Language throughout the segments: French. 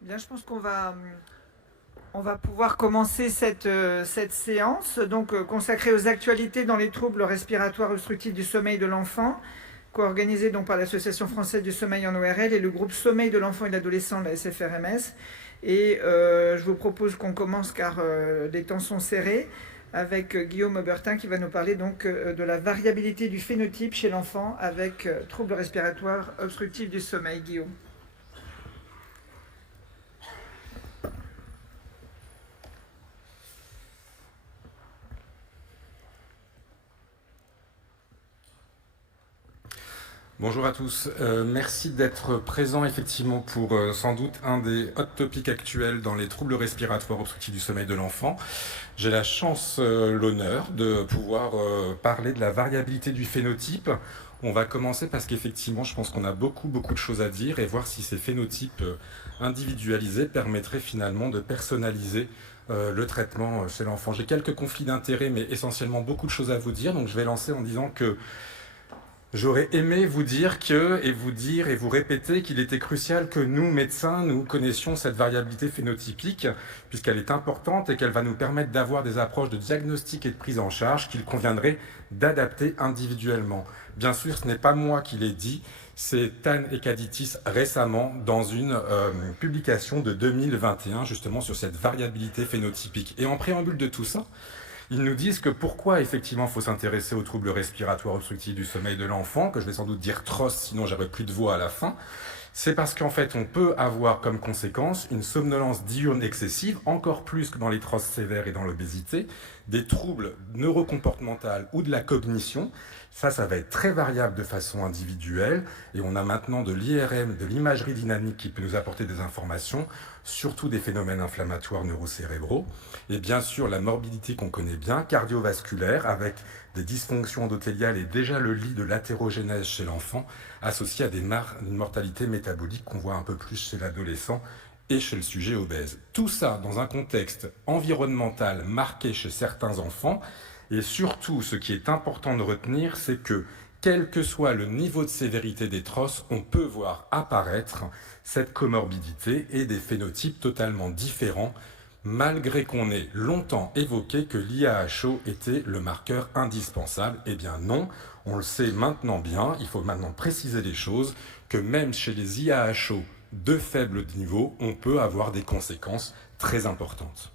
Bien, je pense on va pouvoir commencer cette séance, consacrée aux actualités dans les troubles respiratoires obstructifs du sommeil de l'enfant, co-organisée donc par l'Association française du sommeil en ORL et le groupe Sommeil de l'enfant et de l'adolescent de la SFRMS. Et je vous propose qu'on commence car les temps sont serrés avec Guillaume Aubertin qui va nous parler donc de la variabilité du phénotype chez l'enfant avec troubles respiratoires obstructifs du sommeil. Guillaume. Bonjour à tous, merci d'être présents effectivement pour sans doute un des hot topics actuels dans les troubles respiratoires obstructifs du sommeil de l'enfant. J'ai la chance, l'honneur de pouvoir parler de la variabilité du phénotype. On va commencer parce qu'effectivement je pense qu'on a beaucoup de choses à dire et voir si ces phénotypes individualisés permettraient finalement de personnaliser le traitement chez l'enfant. J'ai quelques conflits d'intérêts mais essentiellement beaucoup de choses à vous dire, donc je vais lancer en disant que j'aurais aimé vous dire et vous répéter qu'il était crucial que nous, médecins, nous connaissions cette variabilité phénotypique, puisqu'elle est importante et qu'elle va nous permettre d'avoir des approches de diagnostic et de prise en charge qu'il conviendrait d'adapter individuellement. Bien sûr, ce n'est pas moi qui l'ai dit, c'est Tan et Kaditis récemment dans une publication de 2021, justement sur cette variabilité phénotypique. Et en préambule de tout ça, ils nous disent que pourquoi effectivement il faut s'intéresser aux troubles respiratoires obstructifs du sommeil de l'enfant, que je vais sans doute dire TROS, sinon j'aurai plus de voix à la fin, c'est parce qu'en fait on peut avoir comme conséquence une somnolence diurne excessive, encore plus que dans les TROS sévères et dans l'obésité, des troubles neurocomportementaux ou de la cognition. Ça va être très variable de façon individuelle et on a maintenant de l'IRM, de l'imagerie dynamique qui peut nous apporter des informations, surtout des phénomènes inflammatoires neurocérébraux. Et bien sûr la morbidité qu'on connaît bien, cardiovasculaire, avec des dysfonctions endothéliales et déjà le lit de l'athérogénèse chez l'enfant, associé à une mortalité métabolique qu'on voit un peu plus chez l'adolescent et chez le sujet obèse. Tout ça dans un contexte environnemental marqué chez certains enfants, et surtout ce qui est important de retenir, c'est que quel que soit le niveau de sévérité des TROS, on peut voir apparaître cette comorbidité et des phénotypes totalement différents, malgré qu'on ait longtemps évoqué que l'IAHO était le marqueur indispensable. Eh bien non, on le sait maintenant bien, il faut maintenant préciser les choses, que même chez les IAHO de faible niveau, on peut avoir des conséquences très importantes.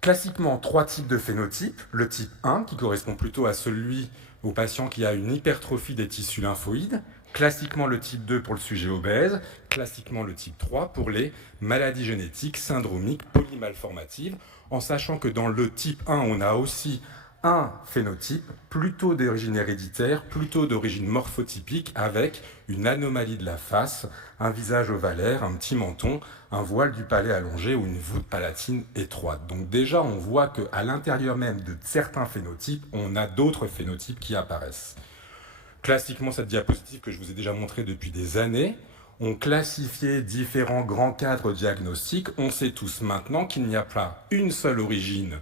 Classiquement, trois types de phénotypes. Le type 1, qui correspond plutôt à celui au patient qui a une hypertrophie des tissus lymphoïdes. Classiquement, le type 2 pour le sujet obèse. Classiquement, le type 3 pour les maladies génétiques, syndromiques, polymalformatives. En sachant que dans le type 1, on a aussi un phénotype plutôt d'origine héréditaire, plutôt d'origine morphotypique, avec une anomalie de la face, un visage ovalaire, un petit menton, un voile du palais allongé ou une voûte palatine étroite. Donc déjà, on voit qu'à l'intérieur même de certains phénotypes, on a d'autres phénotypes qui apparaissent. Classiquement, cette diapositive que je vous ai déjà montrée depuis des années, on classifiait différents grands cadres diagnostiques. On sait tous maintenant qu'il n'y a pas une seule origine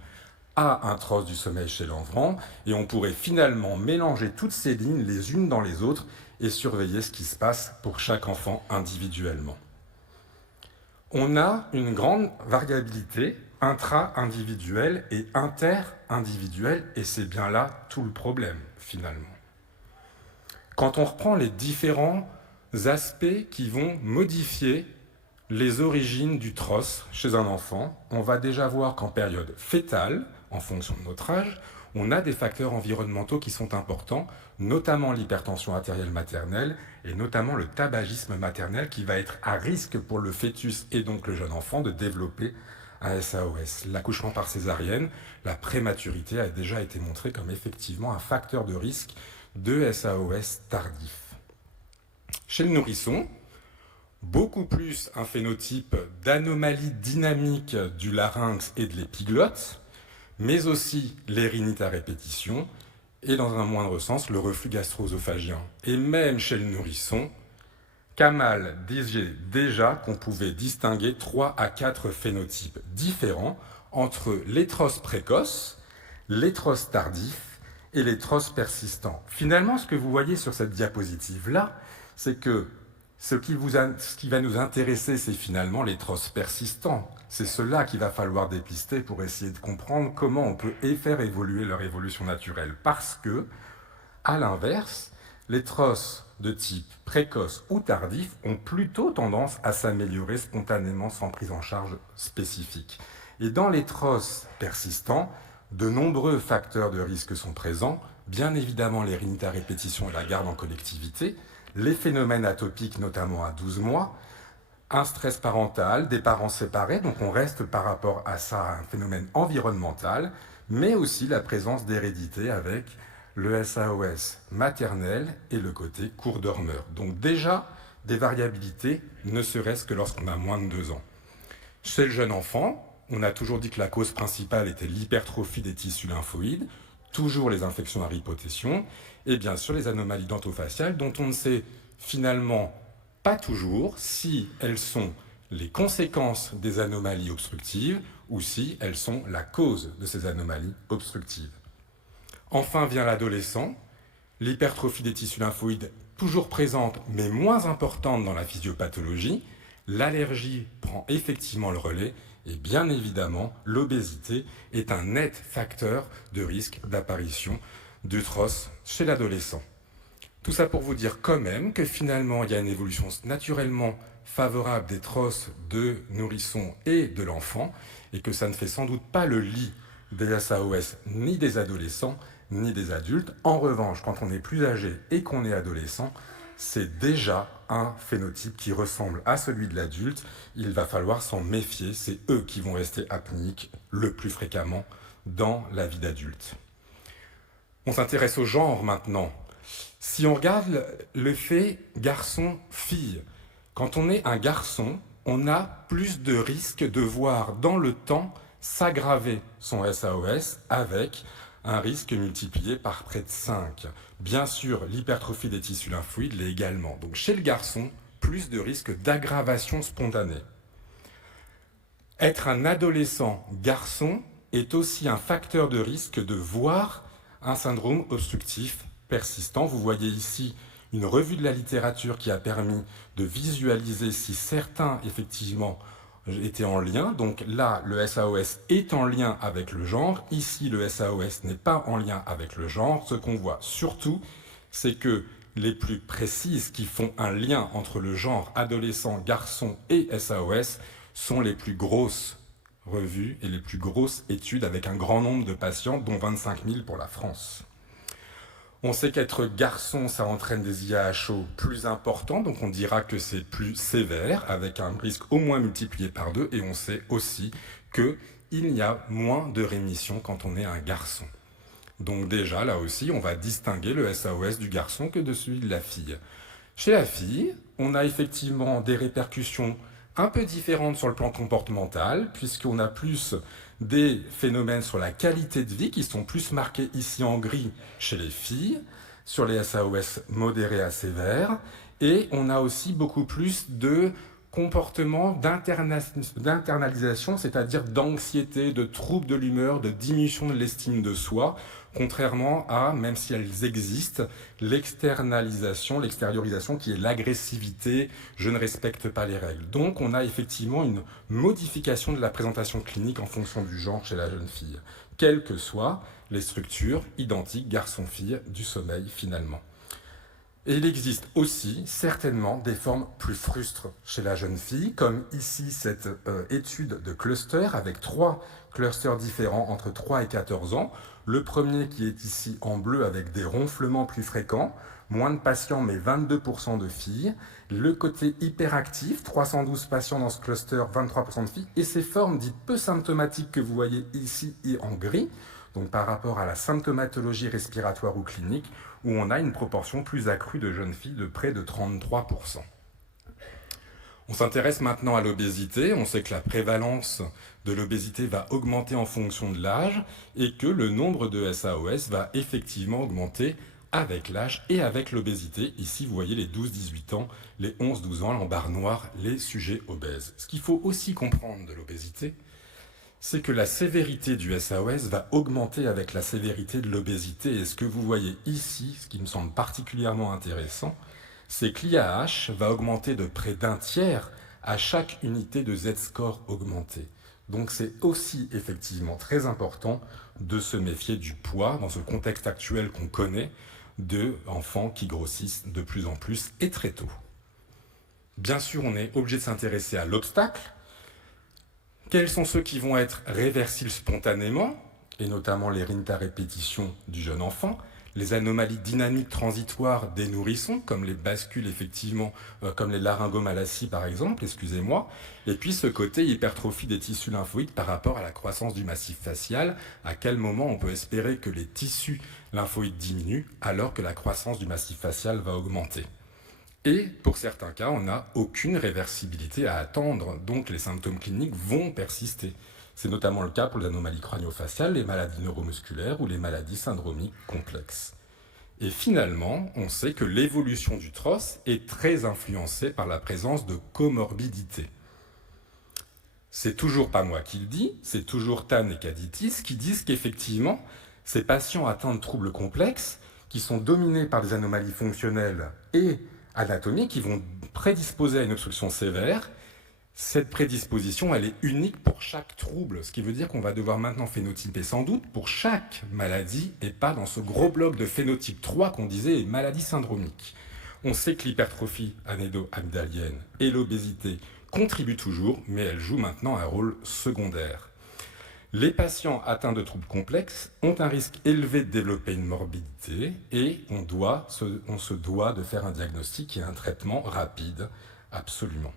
à un TROS du sommeil chez l'enfant, et on pourrait finalement mélanger toutes ces lignes les unes dans les autres et surveiller ce qui se passe pour chaque enfant individuellement. On a une grande variabilité intra-individuelle et inter-individuelle, et c'est bien là tout le problème, finalement. Quand on reprend les différents aspects qui vont modifier les origines du TROS chez un enfant, on va déjà voir qu'en période fétale, en fonction de notre âge, on a des facteurs environnementaux qui sont importants, notamment l'hypertension artérielle maternelle et notamment le tabagisme maternel qui va être à risque pour le fœtus et donc le jeune enfant de développer un SAOS. L'accouchement par césarienne, la prématurité a déjà été montrée comme effectivement un facteur de risque de SAOS tardif. Chez le nourrisson, beaucoup plus un phénotype d'anomalie dynamique du larynx et de l'épiglotte, mais aussi les rhinites à répétition, et dans un moindre sens, le reflux gastro-œsophagien. Et même chez le nourrisson, Kamal disait déjà qu'on pouvait distinguer 3 à 4 phénotypes différents entre les TROS précoces, les TROS tardifs et les TROS persistants. Finalement, ce que vous voyez sur cette diapositive-là, c'est que Ce qui va nous intéresser, c'est finalement les TROS persistants. C'est cela qu'il va falloir dépister pour essayer de comprendre comment on peut faire évoluer leur évolution naturelle. Parce que, à l'inverse, les TROS de type précoce ou tardif ont plutôt tendance à s'améliorer spontanément sans prise en charge spécifique. Et dans les TROS persistants, de nombreux facteurs de risque sont présents, bien évidemment les rhinites à répétition et la garde en collectivité, les phénomènes atopiques notamment à 12 mois, un stress parental, des parents séparés, donc on reste par rapport à ça à un phénomène environnemental, mais aussi la présence d'hérédité avec le SAOS maternel et le côté court dormeur. Donc déjà, des variabilités, ne serait-ce que lorsqu'on a moins de 2 ans. Chez le jeune enfant, on a toujours dit que la cause principale était l'hypertrophie des tissus lymphoïdes, toujours les infections à hypotension, et bien sûr les anomalies dentofaciales dont on ne sait finalement pas toujours si elles sont les conséquences des anomalies obstructives ou si elles sont la cause de ces anomalies obstructives. Enfin vient l'adolescent, l'hypertrophie des tissus lymphoïdes toujours présente mais moins importante dans la physiopathologie, l'allergie prend effectivement le relais et bien évidemment l'obésité est un net facteur de risque d'apparition du TROS chez l'adolescent. Tout ça pour vous dire quand même que finalement il y a une évolution naturellement favorable des TROS de nourrisson et de l'enfant et que ça ne fait sans doute pas le lit des SAOS ni des adolescents ni des adultes. En revanche, quand on est plus âgé et qu'on est adolescent, c'est déjà un phénotype qui ressemble à celui de l'adulte. Il va falloir s'en méfier, c'est eux qui vont rester apnéiques le plus fréquemment dans la vie d'adulte. On s'intéresse au genre maintenant. Si on regarde le fait garçon-fille, quand on est un garçon, on a plus de risques de voir dans le temps s'aggraver son SAOS avec un risque multiplié par près de 5. Bien sûr, l'hypertrophie des tissus lymphoïdes l'est également. Donc chez le garçon, plus de risques d'aggravation spontanée. Être un adolescent garçon est aussi un facteur de risque de voir un syndrome obstructif persistant. Vous voyez ici une revue de la littérature qui a permis de visualiser si certains, effectivement, étaient en lien. Donc là, le SAOS est en lien avec le genre. Ici, le SAOS n'est pas en lien avec le genre. Ce qu'on voit surtout, c'est que les plus précises qui font un lien entre le genre adolescent, garçon et SAOS sont les plus grosses revues et les plus grosses études avec un grand nombre de patients, dont 25 000 pour la France. On sait qu'être garçon, ça entraîne des IAHO plus importants, donc on dira que c'est plus sévère, avec un risque au moins multiplié par 2, et on sait aussi qu'il y a moins de rémission quand on est un garçon. Donc déjà, là aussi, on va distinguer le SAOS du garçon que de celui de la fille. Chez la fille, on a effectivement des répercussions un peu différentes sur le plan comportemental, puisqu'on a plus des phénomènes sur la qualité de vie qui sont plus marqués ici en gris chez les filles, sur les SAOS modérés à sévères, et on a aussi beaucoup plus de comportements d'internalisation, c'est-à-dire d'anxiété, de troubles de l'humeur, de diminution de l'estime de soi, contrairement à, même si elles existent, l'extériorisation qui est l'agressivité, je ne respecte pas les règles. Donc on a effectivement une modification de la présentation clinique en fonction du genre chez la jeune fille, quelles que soient les structures identiques garçon-fille du sommeil finalement. Et il existe aussi certainement des formes plus frustres chez la jeune fille, comme ici cette étude de cluster avec 3 clusters différents entre 3 et 14 ans. Le premier qui est ici en bleu avec des ronflements plus fréquents, moins de patients mais 22% de filles. Le côté hyperactif, 312 patients dans ce cluster, 23% de filles. Et ces formes dites peu symptomatiques que vous voyez ici et en gris, donc par rapport à la symptomatologie respiratoire ou clinique, où on a une proportion plus accrue de jeunes filles de près de 33%. On s'intéresse maintenant à l'obésité. On sait que la prévalence de l'obésité va augmenter en fonction de l'âge et que le nombre de SAOS va effectivement augmenter avec l'âge et avec l'obésité. Ici, vous voyez les 12-18 ans, les 11-12 ans, en barre noire, les sujets obèses. Ce qu'il faut aussi comprendre de l'obésité, c'est que la sévérité du SAOS va augmenter avec la sévérité de l'obésité. Et ce que vous voyez ici, ce qui me semble particulièrement intéressant, c'est que l'IAH va augmenter de près d'un tiers à chaque unité de Z-score augmenté. Donc c'est aussi effectivement très important de se méfier du poids dans ce contexte actuel qu'on connaît d'enfants qui grossissent de plus en plus et très tôt. Bien sûr, on est obligé de s'intéresser à l'obstacle. Quels sont ceux qui vont être réversibles spontanément, et notamment les rites à répétition du jeune enfant, les anomalies dynamiques transitoires des nourrissons, comme les bascules effectivement, comme les laryngomalacies par exemple, excusez-moi, et puis ce côté hypertrophie des tissus lymphoïdes par rapport à la croissance du massif facial, à quel moment on peut espérer que les tissus lymphoïdes diminuent alors que la croissance du massif facial va augmenter. Et pour certains cas, on n'a aucune réversibilité à attendre, donc les symptômes cliniques vont persister. C'est notamment le cas pour les anomalies crânio-faciales, les maladies neuromusculaires ou les maladies syndromiques complexes. Et finalement, on sait que l'évolution du TROS est très influencée par la présence de comorbidités. C'est toujours pas moi qui le dis, c'est toujours Tan et Kaditis qui disent qu'effectivement, ces patients atteints de troubles complexes, qui sont dominés par des anomalies fonctionnelles et anatomiques, qui vont prédisposer à une obstruction sévère, cette prédisposition, elle est unique pour chaque trouble, ce qui veut dire qu'on va devoir maintenant phénotyper sans doute pour chaque maladie et pas dans ce gros bloc de phénotype 3 qu'on disait maladie syndromique. On sait que l'hypertrophie anédo-amygdalienne et l'obésité contribuent toujours, mais elles jouent maintenant un rôle secondaire. Les patients atteints de troubles complexes ont un risque élevé de développer une morbidité et on se doit de faire un diagnostic et un traitement rapide, absolument.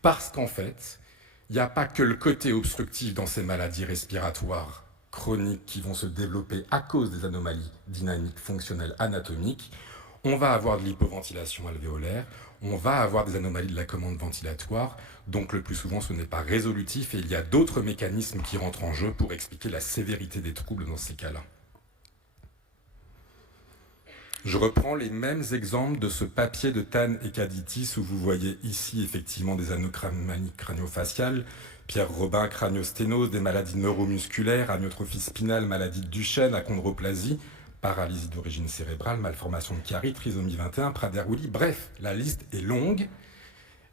Parce qu'en fait, il n'y a pas que le côté obstructif dans ces maladies respiratoires chroniques qui vont se développer à cause des anomalies dynamiques fonctionnelles anatomiques. On va avoir de l'hypoventilation alvéolaire, on va avoir des anomalies de la commande ventilatoire, donc le plus souvent ce n'est pas résolutif et il y a d'autres mécanismes qui rentrent en jeu pour expliquer la sévérité des troubles dans ces cas-là. Je reprends les mêmes exemples de ce papier de Tan et Kaditis où vous voyez ici effectivement des anomalies crânio-faciales, Pierre Robin, craniosténose, des maladies neuromusculaires, amyotrophie spinale, maladie de Duchenne, achondroplasie, paralysie d'origine cérébrale, malformation de Chiari, trisomie 21, Prader-Willi, bref, la liste est longue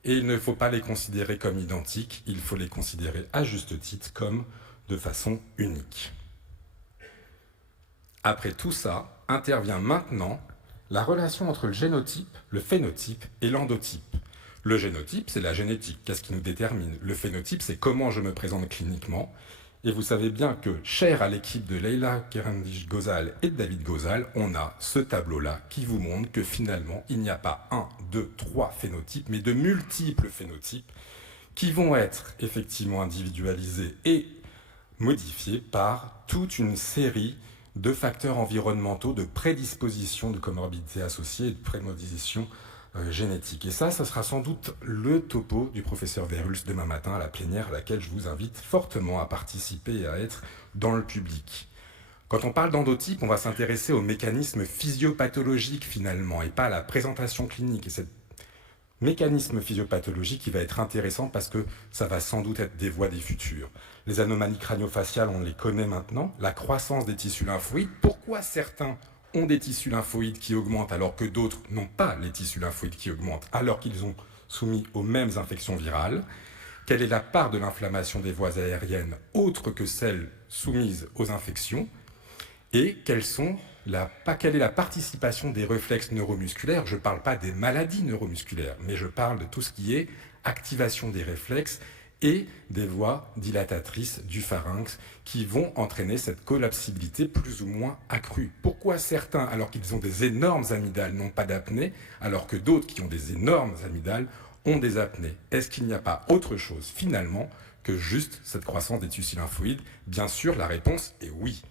et il ne faut pas les considérer comme identiques, il faut les considérer à juste titre comme de façon unique. Après tout ça, intervient maintenant la relation entre le génotype, le phénotype et l'endotype. Le génotype, c'est la génétique, qu'est-ce qui nous détermine? Le phénotype, c'est comment je me présente cliniquement. Et vous savez bien que, cher à l'équipe de Leila Kerendish-Gozal et de David Gozal, on a ce tableau-là qui vous montre que finalement, il n'y a pas 1, 2, 3 phénotypes, mais de multiples phénotypes qui vont être effectivement individualisés et modifiés par toute une série de facteurs environnementaux, de prédisposition de comorbidités associées et de prédisposition génétique. Et ça sera sans doute le topo du professeur Verhulst demain matin à la plénière à laquelle je vous invite fortement à participer et à être dans le public. Quand on parle d'endotype, on va s'intéresser aux mécanismes physiopathologiques finalement et pas à la présentation clinique. Et ce mécanisme physiopathologique qui va être intéressant parce que ça va sans doute être des voies des futurs. Les anomalies crânio-faciales, on les connaît maintenant. La croissance des tissus lymphoïdes. Pourquoi certains ont des tissus lymphoïdes qui augmentent alors que d'autres n'ont pas les tissus lymphoïdes qui augmentent alors qu'ils sont soumis aux mêmes infections virales? Quelle est la part de l'inflammation des voies aériennes autre que celle soumise aux infections? Et quelle est la participation des réflexes neuromusculaires? Je ne parle pas des maladies neuromusculaires, mais je parle de tout ce qui est activation des réflexes et des voies dilatatrices du pharynx qui vont entraîner cette collapsibilité plus ou moins accrue. Pourquoi certains, alors qu'ils ont des énormes amygdales, n'ont pas d'apnée, alors que d'autres qui ont des énormes amygdales ont des apnées? Est-ce qu'il n'y a pas autre chose finalement que juste cette croissance des tissus lymphoïdes? Bien sûr, la réponse est oui.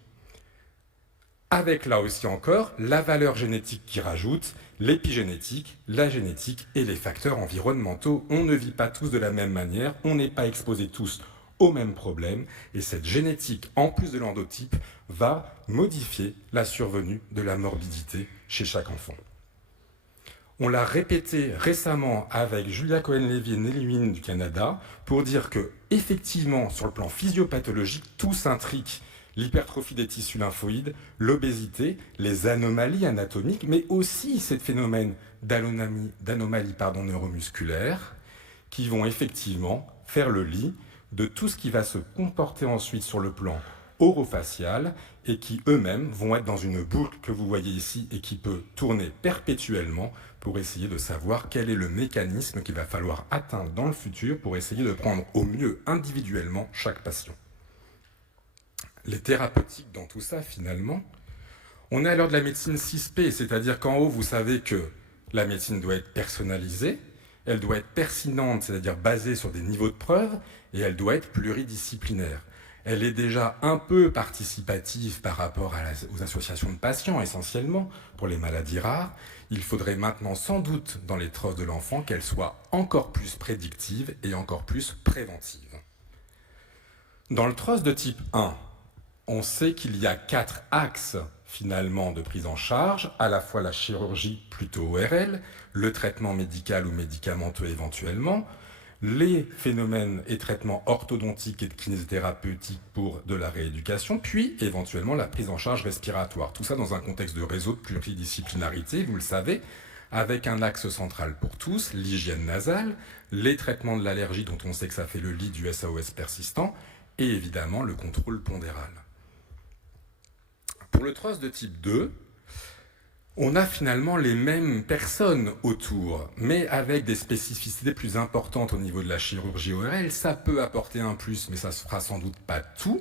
Avec là aussi encore la valeur génétique qui rajoute, l'épigénétique, la génétique et les facteurs environnementaux. On ne vit pas tous de la même manière, on n'est pas exposés tous aux mêmes problèmes et cette génétique, en plus de l'endotype, va modifier la survenue de la morbidité chez chaque enfant. On l'a répété récemment avec Julia Cohen-Levy et Nelly du Canada pour dire que, effectivement, sur le plan physiopathologique, tout s'intrique l'hypertrophie des tissus lymphoïdes, l'obésité, les anomalies anatomiques, mais aussi ces phénomènes d'anomalie neuromusculaire qui vont effectivement faire le lit de tout ce qui va se comporter ensuite sur le plan orofacial et qui eux-mêmes vont être dans une boucle que vous voyez ici et qui peut tourner perpétuellement pour essayer de savoir quel est le mécanisme qu'il va falloir atteindre dans le futur pour essayer de prendre au mieux individuellement chaque patient. Les thérapeutiques dans tout ça, finalement, on est à l'heure de la médecine 6P, c'est-à-dire qu'en haut, vous savez que la médecine doit être personnalisée, elle doit être pertinente, c'est-à-dire basée sur des niveaux de preuve, et elle doit être pluridisciplinaire. Elle est déjà un peu participative par rapport aux associations de patients, essentiellement, pour les maladies rares. Il faudrait maintenant, sans doute, dans les TROS de l'enfant, qu'elle soit encore plus prédictive et encore plus préventive. Dans le TROS de type 1, on sait qu'il y a 4 axes finalement de prise en charge, à la fois la chirurgie plutôt ORL, le traitement médical ou médicamenteux éventuellement, les phénomènes et traitements orthodontiques et de kinésithérapeutique pour de la rééducation, puis éventuellement la prise en charge respiratoire. Tout ça dans un contexte de réseau de pluridisciplinarité, vous le savez, avec un axe central pour tous, l'hygiène nasale, les traitements de l'allergie dont on sait que ça fait le lit du SAOS persistant, et évidemment le contrôle pondéral. Pour le TROS de type 2, on a finalement les mêmes personnes autour, mais avec des spécificités plus importantes au niveau de la chirurgie ORL. Ça peut apporter un plus, mais ça ne fera sans doute pas tout,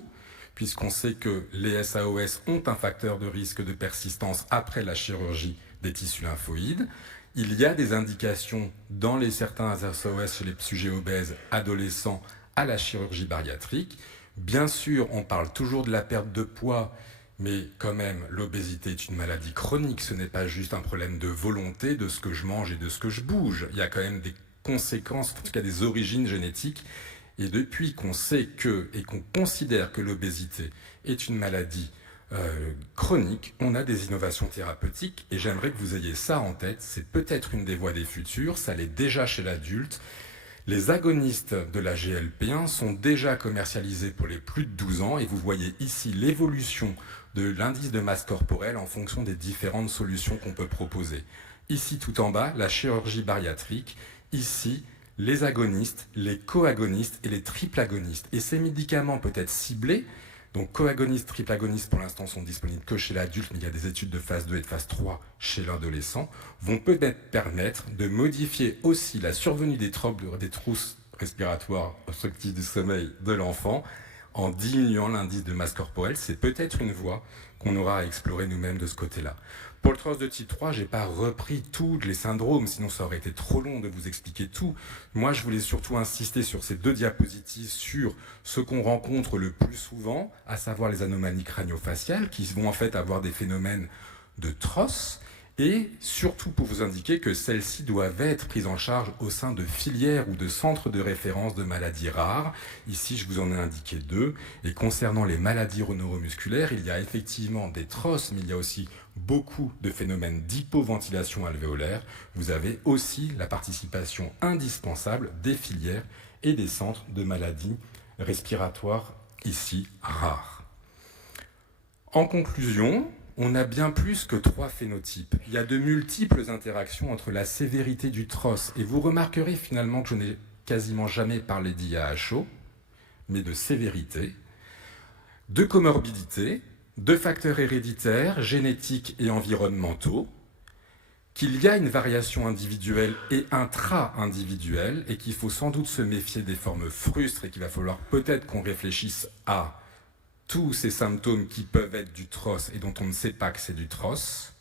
puisqu'on sait que les SAOS ont un facteur de risque de persistance après la chirurgie des tissus lymphoïdes. Il y a des indications dans certains SAOS chez les sujets obèses adolescents à la chirurgie bariatrique. Bien sûr, on parle toujours de la perte de poids, mais quand même, l'obésité est une maladie chronique. Ce n'est pas juste un problème de volonté, de ce que je mange et de ce que je bouge. Il y a quand même des conséquences, en tout cas des origines génétiques. Et depuis qu'on sait que, et qu'on considère que l'obésité est une maladie chronique, on a des innovations thérapeutiques. Et j'aimerais que vous ayez ça en tête. C'est peut-être une des voies des futurs. Ça l'est déjà chez l'adulte. Les agonistes de la GLP1 sont déjà commercialisés pour les plus de 12 ans. Et vous voyez ici l'évolution de l'indice de masse corporelle en fonction des différentes solutions qu'on peut proposer. Ici, tout en bas, la chirurgie bariatrique. Ici, les agonistes, les coagonistes et les triplagonistes. Et ces médicaments peuvent être ciblés. Donc, coagonistes, triplagonistes, pour l'instant, sont disponibles que chez l'adulte, mais il y a des études de phase 2 et de phase 3 chez l'adolescent, vont peut-être permettre de modifier aussi la survenue des troubles, des trousses respiratoires obstructives du sommeil de l'enfant, en diminuant l'indice de masse corporelle. C'est peut-être une voie qu'on aura à explorer nous-mêmes de ce côté-là. Pour le TROS de type 3, je n'ai pas repris tous les syndromes, sinon ça aurait été trop long de vous expliquer tout. Moi, je voulais surtout insister sur ces 2 diapositives, sur ce qu'on rencontre le plus souvent, à savoir les anomalies crânio-faciales, qui vont en fait avoir des phénomènes de TROS, et surtout pour vous indiquer que celles-ci doivent être prises en charge au sein de filières ou de centres de référence de maladies rares. Ici, je vous en ai indiqué 2. Et concernant les maladies neuromusculaires, il y a effectivement des TROS, mais il y a aussi beaucoup de phénomènes d'hypoventilation alvéolaire. Vous avez aussi la participation indispensable des filières et des centres de maladies respiratoires, ici, rares. En conclusion, on a bien plus que 3 phénotypes. Il y a de multiples interactions entre la sévérité du TROS. Et vous remarquerez finalement que je n'ai quasiment jamais parlé d'IAHO, mais de sévérité, de comorbidité, de facteurs héréditaires, génétiques et environnementaux, qu'il y a une variation individuelle et intra-individuelle, et qu'il faut sans doute se méfier des formes frustres et qu'il va falloir peut-être qu'on réfléchisse à tous ces symptômes qui peuvent être du TROS et dont on ne sait pas que c'est du TROS,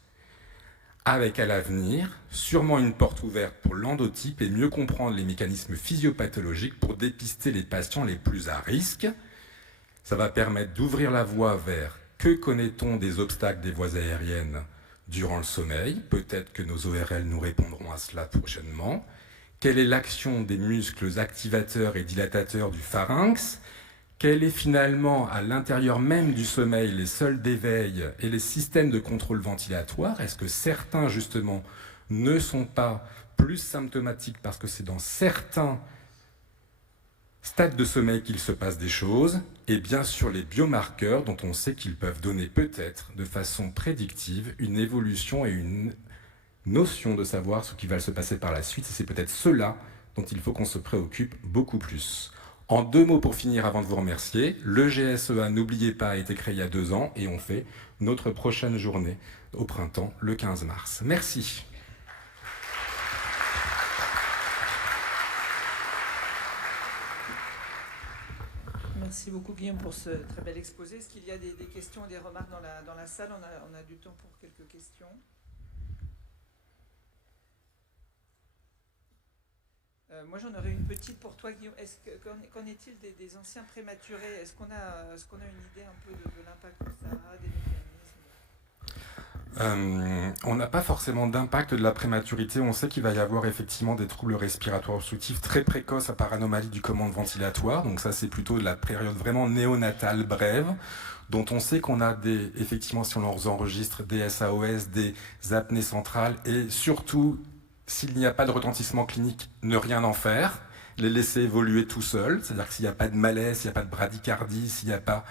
avec à l'avenir sûrement une porte ouverte pour l'endotype et mieux comprendre les mécanismes physiopathologiques pour dépister les patients les plus à risque. Ça va permettre d'ouvrir la voie vers que connaît-on des obstacles des voies aériennes durant le sommeil. Peut-être que nos ORL nous répondront à cela prochainement. Quelle est l'action des muscles activateurs et dilatateurs du pharynx ? Quel est finalement, à l'intérieur même du sommeil, les seuils d'éveil et les systèmes de contrôle ventilatoire? Est-ce que certains, justement, ne sont pas plus symptomatiques parce que c'est dans certains stade de sommeil qu'il se passe des choses, et bien sûr les biomarqueurs dont on sait qu'ils peuvent donner peut-être de façon prédictive une évolution et une notion de savoir ce qui va se passer par la suite, et c'est peut-être cela dont il faut qu'on se préoccupe beaucoup plus. En 2 mots pour finir avant de vous remercier, le GSEA, n'oubliez pas, a été créé il y a 2 ans et on fait notre prochaine journée au printemps, le 15 mars. Merci. Merci beaucoup Guillaume pour ce très bel exposé. Est-ce qu'il y a des questions et des remarques dans la salle? On a du temps pour quelques questions. Moi j'en aurais une petite pour toi Guillaume. Qu'en est-il des anciens prématurés? Est-ce qu'on a une idée un peu de l'impact que ça a, des mécanismes? On n'a pas forcément d'impact de la prématurité. On sait qu'il va y avoir effectivement des troubles respiratoires obstructifs très précoces par anomalie du commande ventilatoire. Donc ça, c'est plutôt de la période vraiment néonatale brève, dont on sait qu'on a effectivement, si on leur enregistre, des SAOS, des apnées centrales, et surtout, s'il n'y a pas de retentissement clinique, ne rien en faire, les laisser évoluer tout seul. C'est-à-dire que s'il n'y a pas de malaise, s'il n'y a pas de bradycardie, s'il n'y a pas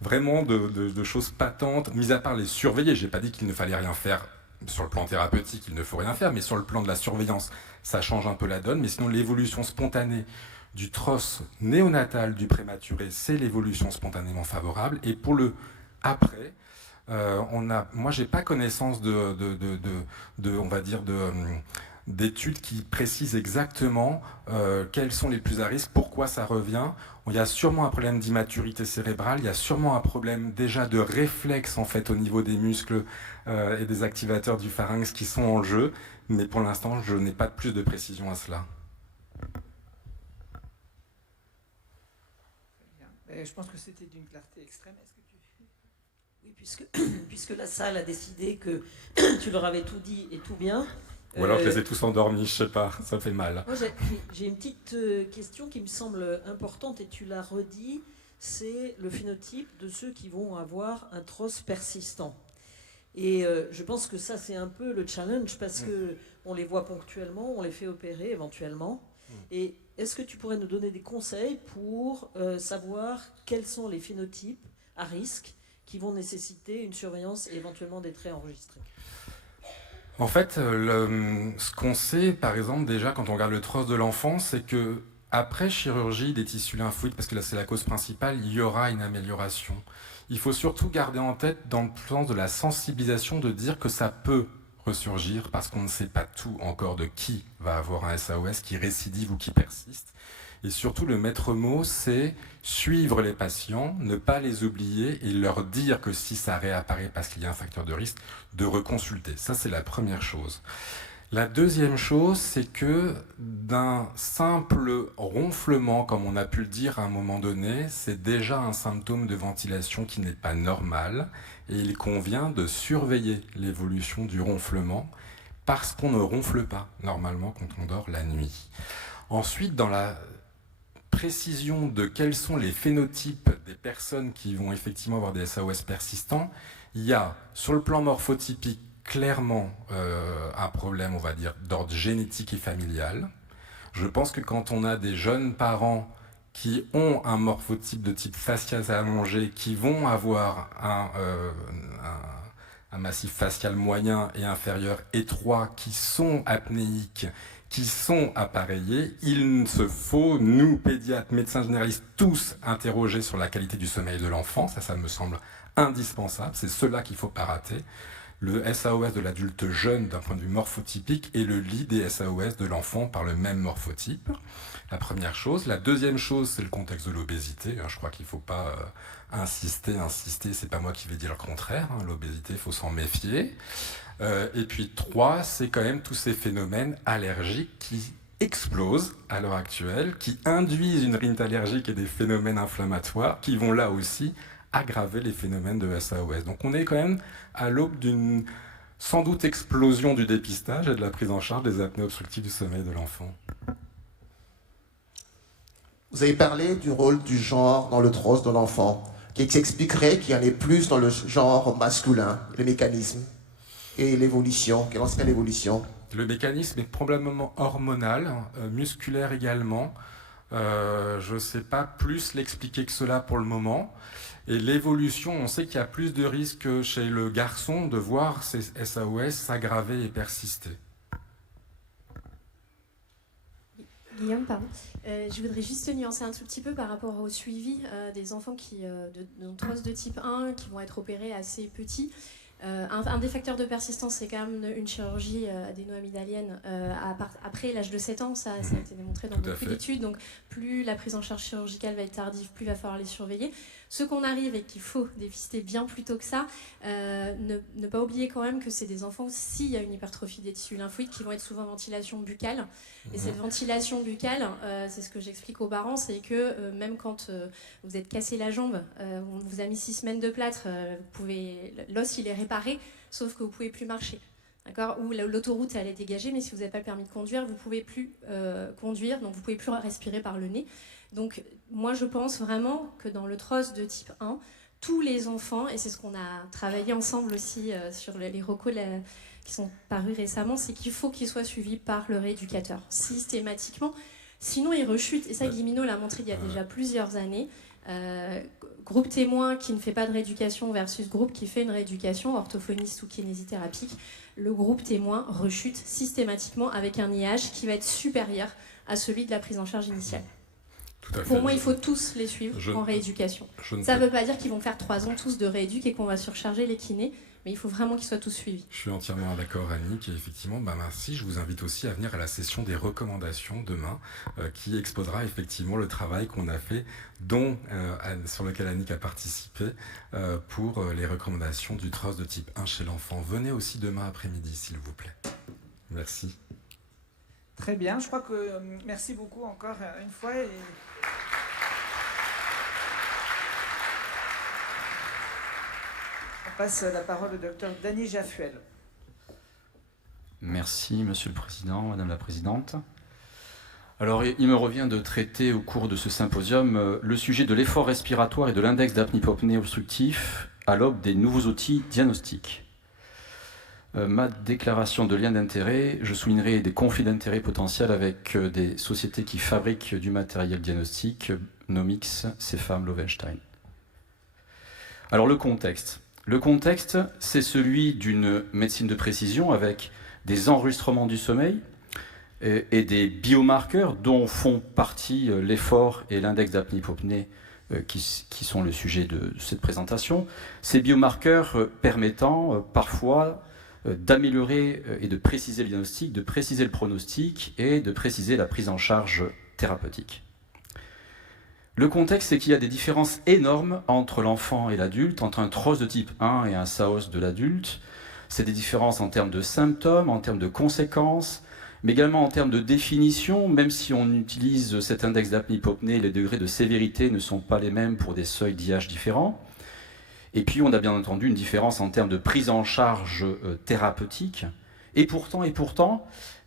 vraiment de choses patentes, mis à part les surveiller. Je n'ai pas dit qu'il ne fallait rien faire sur le plan thérapeutique, il ne faut rien faire, mais sur le plan de la surveillance, ça change un peu la donne. Mais sinon, l'évolution spontanée du trosse néonatal du prématuré, c'est l'évolution spontanément favorable. Et pour le après, moi, j'ai pas connaissance on va dire d'études qui précisent exactement quels sont les plus à risque, pourquoi ça revient. Il y a sûrement un problème d'immaturité cérébrale, il y a sûrement un problème déjà de réflexe en fait au niveau des muscles et des activateurs du pharynx qui sont en jeu, mais pour l'instant je n'ai pas de plus de précision à cela. Très bien. Je pense que c'était d'une clarté extrême. Est-ce que Oui, puisque la salle a décidé que tu leur avais tout dit et tout bien. Ou alors je les ai tous endormis, je sais pas, ça fait mal. Moi, j'ai une petite question qui me semble importante et tu l'as redit, c'est le phénotype de ceux qui vont avoir un TROS persistant. Et je pense que ça, c'est un peu le challenge parce qu'on les voit ponctuellement, on les fait opérer éventuellement. Et est-ce que tu pourrais nous donner des conseils pour savoir quels sont les phénotypes à risque qui vont nécessiter une surveillance et éventuellement des traits enregistrés? En fait, ce qu'on sait, par exemple, déjà, quand on regarde le TROS de l'enfant, c'est que après chirurgie des tissus lymphoïdes, parce que là c'est la cause principale, il y aura une amélioration. Il faut surtout garder en tête, dans le sens de la sensibilisation, de dire que ça peut ressurgir, parce qu'on ne sait pas tout encore de qui va avoir un SAOS, qui récidive ou qui persiste. Et surtout, le maître mot, c'est suivre les patients, ne pas les oublier et leur dire que si ça réapparaît parce qu'il y a un facteur de risque, de reconsulter. Ça, c'est la première chose. La deuxième chose, c'est que d'un simple ronflement, comme on a pu le dire à un moment donné, c'est déjà un symptôme de ventilation qui n'est pas normal et il convient de surveiller l'évolution du ronflement parce qu'on ne ronfle pas normalement quand on dort la nuit. Ensuite, dans la précision de quels sont les phénotypes des personnes qui vont effectivement avoir des SAOS persistants, il y a sur le plan morphotypique clairement un problème, on va dire, d'ordre génétique et familial. Je pense que quand on a des jeunes parents qui ont un morphotype de type facial allongé, qui vont avoir un massif facial moyen et inférieur étroit, qui sont apnéiques, qui sont appareillés, il se faut, nous, pédiatres, médecins généralistes, tous interroger sur la qualité du sommeil de l'enfant. Ça me semble indispensable. C'est cela qu'il ne faut pas rater. Le SAOS de l'adulte jeune d'un point de vue morphotypique et le lit des SAOS de l'enfant par le même morphotype. La première chose. La deuxième chose, c'est le contexte de l'obésité. Je crois qu'il ne faut pas insister. C'est pas moi qui vais dire le contraire. L'obésité, il faut s'en méfier. Et puis 3, c'est quand même tous ces phénomènes allergiques qui explosent à l'heure actuelle, qui induisent une rhinite allergique et des phénomènes inflammatoires qui vont là aussi aggraver les phénomènes de SAOS. Donc on est quand même à l'aube d'une sans doute explosion du dépistage et de la prise en charge des apnées obstructives du sommeil de l'enfant. Vous avez parlé du rôle du genre dans le TROS de l'enfant, qui expliquerait qu'il y en ait plus dans le genre masculin, les mécanismes et l'évolution. Quelle en serait l'évolution? Le mécanisme est probablement hormonal, musculaire également. Je ne sais pas plus l'expliquer que cela pour le moment. Et l'évolution, on sait qu'il y a plus de risques chez le garçon de voir ces SAOS s'aggraver et persister. Guillaume, pardon. Je voudrais juste nuancer un tout petit peu par rapport au suivi des enfants d'arthrose de type 1 qui vont être opérés assez petits. Un des facteurs de persistance, c'est quand même une chirurgie adéno-amygdalienne après l'âge de 7 ans. Ça a été démontré dans beaucoup d'études. Donc, plus la prise en charge chirurgicale va être tardive, plus il va falloir les surveiller. Ce qu'on arrive et qu'il faut dépister bien plus tôt que ça, ne pas oublier quand même que c'est des enfants, s'il y a une hypertrophie des tissus lymphoïdes, qui vont être souvent ventilation buccale. Et cette ventilation buccale, c'est ce que j'explique aux parents, c'est que même quand vous êtes cassé la jambe, on vous a mis 6 semaines de plâtre, l'os il est réparé, sauf que vous ne pouvez plus marcher. D'accord ? Ou l'autoroute elle est dégagée, mais si vous n'avez pas le permis de conduire, vous ne pouvez plus conduire, donc vous ne pouvez plus respirer par le nez. Donc moi je pense vraiment que dans le TROS de type 1, tous les enfants, et c'est ce qu'on a travaillé ensemble aussi sur les recos qui sont parus récemment, c'est qu'il faut qu'ils soient suivis par le rééducateur, systématiquement. Sinon ils rechutent, et ça Guy Minot l'a montré il y a déjà plusieurs années. Groupe témoin qui ne fait pas de rééducation versus groupe qui fait une rééducation, orthophoniste ou kinésithérapique, le groupe témoin rechute systématiquement avec un IH qui va être supérieur à celui de la prise en charge initiale. Pour moi, il faut tous les suivre en rééducation. Ça ne veut pas dire qu'ils vont faire 3 ans tous de rééduc et qu'on va surcharger les kinés, mais il faut vraiment qu'ils soient tous suivis. Je suis entièrement d'accord, Annick, et effectivement, merci. Je vous invite aussi à venir à la session des recommandations demain, qui exposera effectivement le travail qu'on a fait, sur lequel Annick a participé, pour les recommandations du TROS de type 1 chez l'enfant. Venez aussi demain après-midi, s'il vous plaît. Merci. Très bien, je crois que merci beaucoup encore une fois. On passe la parole au docteur Dany Jaffuel. Merci, Monsieur le Président, Madame la Présidente. Alors, il me revient de traiter au cours de ce symposium le sujet de l'effort respiratoire et de l'index d'apnée-hypopnée obstructif à l'aube des nouveaux outils diagnostiques. Ma déclaration de lien d'intérêt, je soulignerai des conflits d'intérêts potentiels avec des sociétés qui fabriquent du matériel diagnostique, Nomics, Cefam, Lowenstein. Alors le contexte. Le contexte, c'est celui d'une médecine de précision avec des enregistrements du sommeil et des biomarqueurs dont font partie l'effort et l'index d'apnée-hypopnée qui sont le sujet de cette présentation. Ces biomarqueurs permettant parfois d'améliorer et de préciser le diagnostic, de préciser le pronostic et de préciser la prise en charge thérapeutique. Le contexte, c'est qu'il y a des différences énormes entre l'enfant et l'adulte, entre un TROS de type 1 et un SAOS de l'adulte. C'est des différences en termes de symptômes, en termes de conséquences, mais également en termes de définition. Même si on utilise cet index d'apnée-hypopnée, les degrés de sévérité ne sont pas les mêmes pour des seuils d'IH différents. Et puis, on a bien entendu une différence en termes de prise en charge thérapeutique. Et pourtant,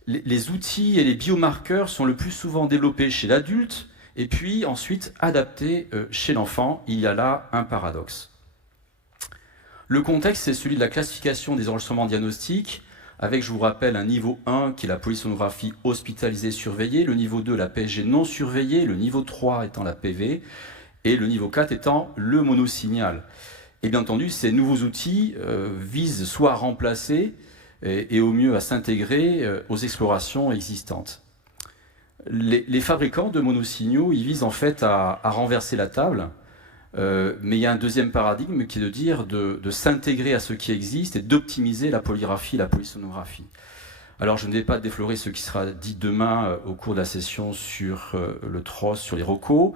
les outils et les biomarqueurs sont le plus souvent développés chez l'adulte et puis ensuite adaptés chez l'enfant. Il y a là un paradoxe. Le contexte, c'est celui de la classification des enregistrements diagnostiques, avec, je vous rappelle, un niveau 1 qui est la polysonographie hospitalisée surveillée, le niveau 2, la PSG non surveillée, le niveau 3 étant la PV, et le niveau 4 étant le monosignal. Et bien entendu, ces nouveaux outils visent soit à remplacer et au mieux à s'intégrer aux explorations existantes. Les fabricants de monosignaux, ils visent en fait à renverser la table, mais il y a un deuxième paradigme qui est de dire de s'intégrer à ce qui existe et d'optimiser la polygraphie, la polysonographie. Alors je ne vais pas déflorer ce qui sera dit demain au cours de la session sur le TROS, sur les recos,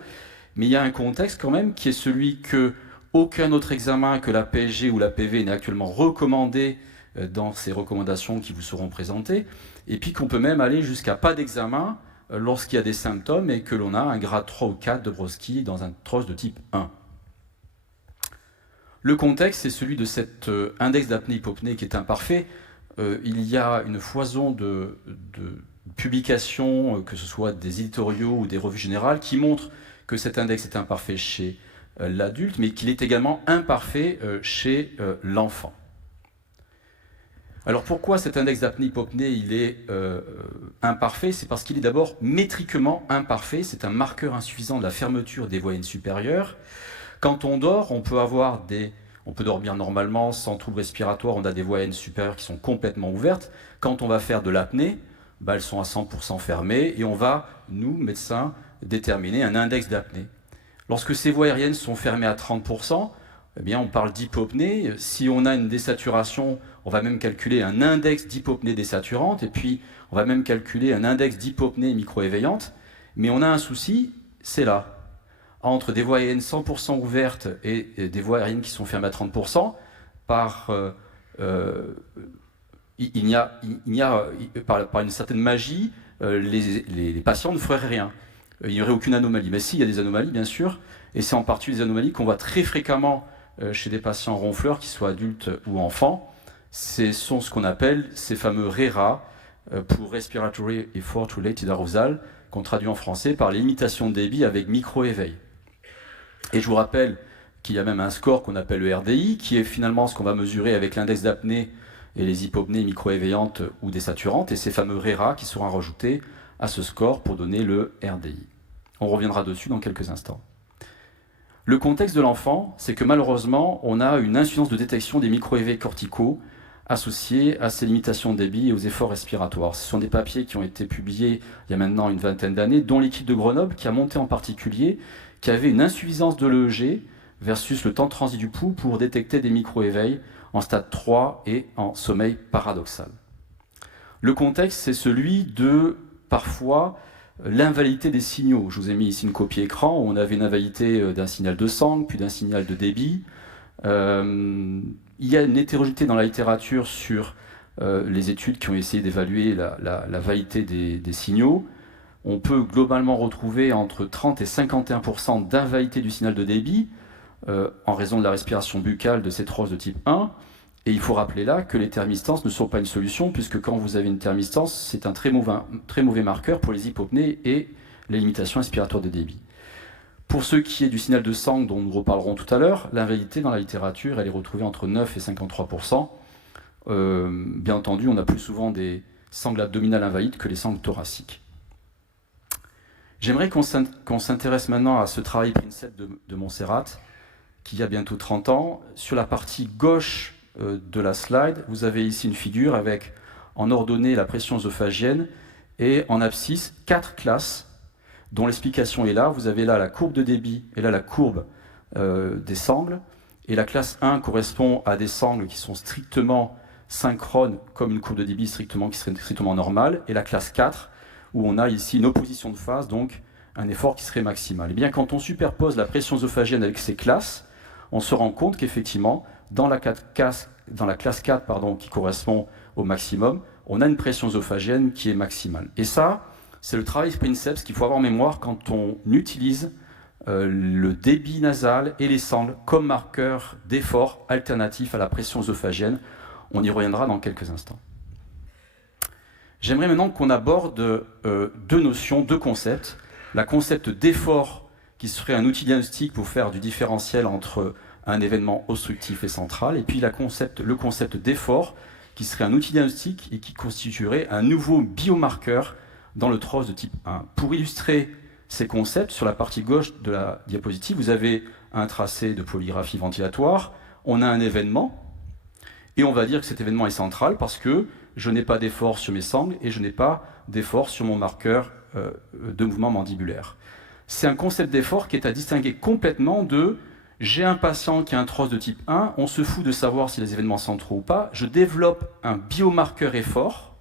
mais il y a un contexte quand même qui est celui que aucun autre examen que la PSG ou la PV n'est actuellement recommandé dans ces recommandations qui vous seront présentées, et puis qu'on peut même aller jusqu'à pas d'examen lorsqu'il y a des symptômes et que l'on a un grade 3 ou 4 de Brodsky dans un TROS de type 1. Le contexte, c'est celui de cet index d'apnée-hypopnée qui est imparfait. Il y a une foison de publications, que ce soit des éditoriaux ou des revues générales, qui montrent que cet index est imparfait chez l'adulte, mais qu'il est également imparfait chez l'enfant. Alors pourquoi cet index d'apnée-hypopnée il est imparfait, c'est parce qu'il est d'abord métriquement imparfait. C'est un marqueur insuffisant de la fermeture des voies aériennes supérieures. Quand on dort, on peut dormir normalement sans trouble respiratoire. On a des voies aériennes supérieures qui sont complètement ouvertes. Quand on va faire de l'apnée, elles sont à 100% fermées et on va, nous, médecins, déterminer un index d'apnée. Lorsque ces voies aériennes sont fermées à 30%, eh bien, on parle d'hypopnée. Si on a une désaturation, on va même calculer un index d'hypopnée désaturante, et puis on va même calculer un index d'hypopnée microéveillante. Mais on a un souci, c'est là. Entre des voies aériennes 100% ouvertes et des voies aériennes qui sont fermées à 30%, par une certaine magie, les patients ne feraient rien. Il n'y aurait aucune anomalie. Mais si, il y a des anomalies, bien sûr, et c'est en partie des anomalies qu'on voit très fréquemment chez des patients ronfleurs, qu'ils soient adultes ou enfants. Ce sont ce qu'on appelle ces fameux RERA, pour Respiratory Effort Related Arousal, qu'on traduit en français par les limitations de débit avec micro-éveil. Et je vous rappelle qu'il y a même un score qu'on appelle le RDI, qui est finalement ce qu'on va mesurer avec l'index d'apnée et les hypopnées micro-éveillantes ou désaturantes, et ces fameux RERA qui seront rajoutés à ce score pour donner le RDI. On reviendra dessus dans quelques instants. Le contexte de l'enfant, c'est que malheureusement, on a une insuffisance de détection des micro-éveils corticaux associés à ces limitations de débit et aux efforts respiratoires. Ce sont des papiers qui ont été publiés il y a maintenant une vingtaine d'années, dont l'équipe de Grenoble qui a monté en particulier, qui avait une insuffisance de l'EEG versus le temps de transit du pouls pour détecter des micro-éveils en stade 3 et en sommeil paradoxal. Le contexte, c'est celui de, parfois, l'invalidité des signaux. Je vous ai mis ici une copie écran où on avait une invalidité d'un signal de sangle, puis d'un signal de débit. Il y a une hétérogénéité dans la littérature sur les études qui ont essayé d'évaluer la validité des signaux. On peut globalement retrouver entre 30 et 51% d'invalidité du signal de débit en raison de la respiration buccale de cétrose de type 1. Et il faut rappeler là que les thermistances ne sont pas une solution, puisque quand vous avez une thermistance, c'est un très mauvais marqueur pour les hypopnées et les limitations respiratoires de débit. Pour ce qui est du signal de sangle, dont nous reparlerons tout à l'heure, l'invalidité dans la littérature, elle est retrouvée entre 9 et 53%. Bien entendu, on a plus souvent des sangles abdominales invalides que les sangles thoraciques. J'aimerais qu'on s'intéresse maintenant à ce travail Princeps de Montserrat, qui a bientôt 30 ans. Sur la partie gauche de la slide, vous avez ici une figure avec en ordonnée la pression œsophagienne et en abscisse 4 classes dont l'explication est là. Vous avez là la courbe de débit et là la courbe des sangles. Et la classe 1 correspond à des sangles qui sont strictement synchrones, comme une courbe de débit qui serait strictement normale. Et la classe 4, où on a ici une opposition de phase, donc un effort qui serait maximal. Et bien quand on superpose la pression œsophagienne avec ces classes, on se rend compte qu'effectivement, dans la classe 4, qui correspond au maximum, on a une pression œsophagienne qui est maximale. Et ça, c'est le travail Princeps qu'il faut avoir en mémoire quand on utilise le débit nasal et les sangles comme marqueurs d'effort alternatif à la pression œsophagienne. On y reviendra dans quelques instants. J'aimerais maintenant qu'on aborde deux notions, deux concepts. La concept d'effort, qui serait un outil diagnostique pour faire du différentiel entre un événement obstructif et central, et puis le concept d'effort, qui serait un outil diagnostique et qui constituerait un nouveau biomarqueur dans le TROS de type 1. Pour illustrer ces concepts, sur la partie gauche de la diapositive, vous avez un tracé de polygraphie ventilatoire, on a un événement, et on va dire que cet événement est central parce que je n'ai pas d'effort sur mes sangles et je n'ai pas d'effort sur mon marqueur de mouvement mandibulaire. C'est un concept d'effort qui est à distinguer complètement de « j'ai un patient qui a un TROS de type 1, on se fout de savoir si les événements sont centraux ou pas, je développe un biomarqueur effort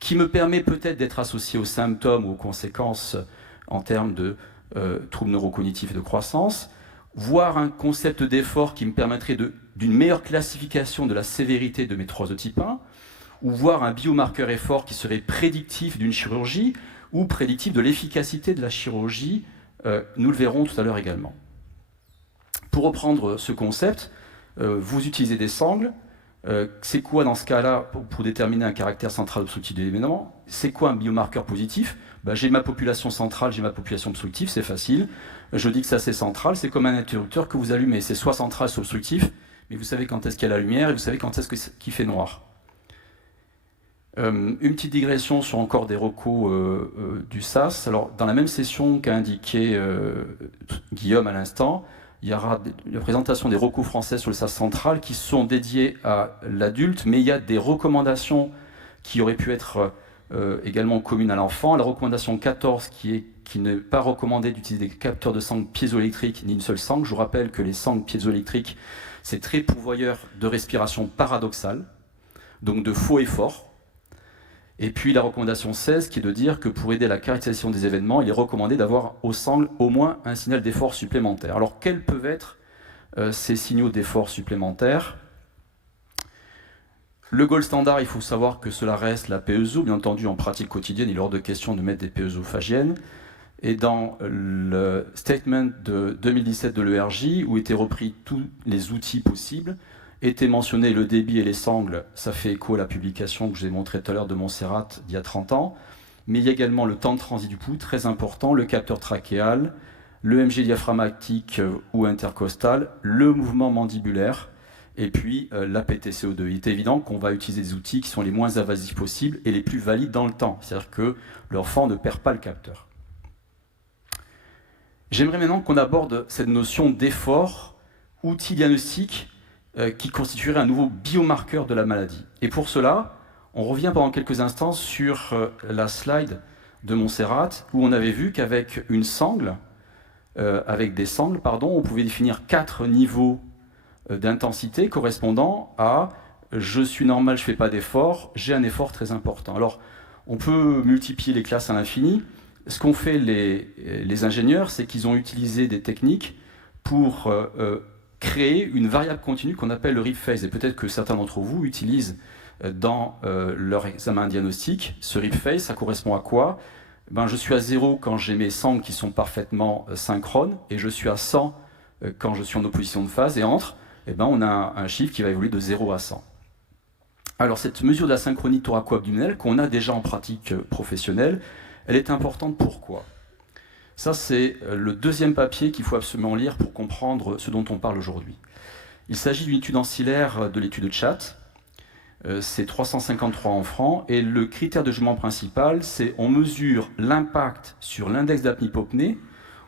qui me permet peut-être d'être associé aux symptômes ou aux conséquences en termes de troubles neurocognitifs et de croissance, voire un concept d'effort qui me permettrait d'une meilleure classification de la sévérité de mes TROS de type 1, ou voir un biomarqueur effort qui serait prédictif d'une chirurgie ou prédictif de l'efficacité de la chirurgie, nous le verrons tout à l'heure également. Pour reprendre ce concept, vous utilisez des sangles. C'est quoi dans ce cas-là pour déterminer un caractère central obstructif de l'événement? C'est quoi un biomarqueur positif? J'ai ma population centrale, j'ai ma population obstructive, c'est facile. Je dis que ça c'est central, c'est comme un interrupteur que vous allumez. C'est soit central, soit obstructif, mais vous savez quand est-ce qu'il y a la lumière et vous savez quand est-ce qu'il fait noir. Une petite digression sur encore des recos du SAS. Alors, dans la même session qu'a indiqué Guillaume à l'instant, il y aura la présentation des recos français sur le SAS central qui sont dédiés à l'adulte, mais il y a des recommandations qui auraient pu être également communes à l'enfant. La recommandation 14 qui n'est pas recommandé d'utiliser des capteurs de sangle piézoélectriques ni une seule sangle. Je vous rappelle que les sangles piézoélectriques, c'est très pourvoyeur de respiration paradoxale, donc de faux efforts. Et puis la recommandation 16 qui est de dire que pour aider à la caractérisation des événements, il est recommandé d'avoir aux sangles au moins un signal d'effort supplémentaire. Alors quels peuvent être ces signaux d'effort supplémentaires? Le gold standard, il faut savoir que cela reste la PESO, bien entendu en pratique quotidienne, il est hors de question de mettre des PESO-phagiennes. Et dans le statement de 2017 de l'ERJ, où étaient repris tous les outils possibles, était mentionné le débit et les sangles, ça fait écho à la publication que je vous ai montrée tout à l'heure de Montserrat d'il y a 30 ans, mais il y a également le temps de transit du pouls, très important, le capteur trachéal, le MG diaphragmatique ou intercostal, le mouvement mandibulaire, et puis la PTCO2. Il est évident qu'on va utiliser des outils qui sont les moins invasifs possibles et les plus valides dans le temps, c'est-à-dire que l'enfant ne perd pas le capteur. J'aimerais maintenant qu'on aborde cette notion d'effort, outil diagnostique, qui constituerait un nouveau biomarqueur de la maladie. Et pour cela, on revient pendant quelques instants sur la slide de Montserrat, où on avait vu qu'avec une sangle, avec des sangles, on pouvait définir 4 niveaux d'intensité correspondant à « je suis normal, je ne fais pas d'effort, j'ai un effort très important ». Alors, on peut multiplier les classes à l'infini. Ce qu'ont fait les ingénieurs, c'est qu'ils ont utilisé des techniques pour créer une variable continue qu'on appelle le rib phase. Et peut-être que certains d'entre vous utilisent dans leur examen diagnostique ce rib phase. Ça correspond à quoi? Je suis à 0 quand j'ai mes sangles qui sont parfaitement synchrones, et je suis à 100 quand je suis en opposition de phase, et entre, on a un chiffre qui va évoluer de 0 à 100. Alors cette mesure de la synchronie thoraco-abdominale qu'on a déjà en pratique professionnelle, elle est importante. Pourquoi? Ça, c'est le deuxième papier qu'il faut absolument lire pour comprendre ce dont on parle aujourd'hui. Il s'agit d'une étude ancillaire de l'étude de Chat. C'est 353 enfants, et le critère de jugement principal, c'est on mesure l'impact sur l'index d'apnée-hypopnée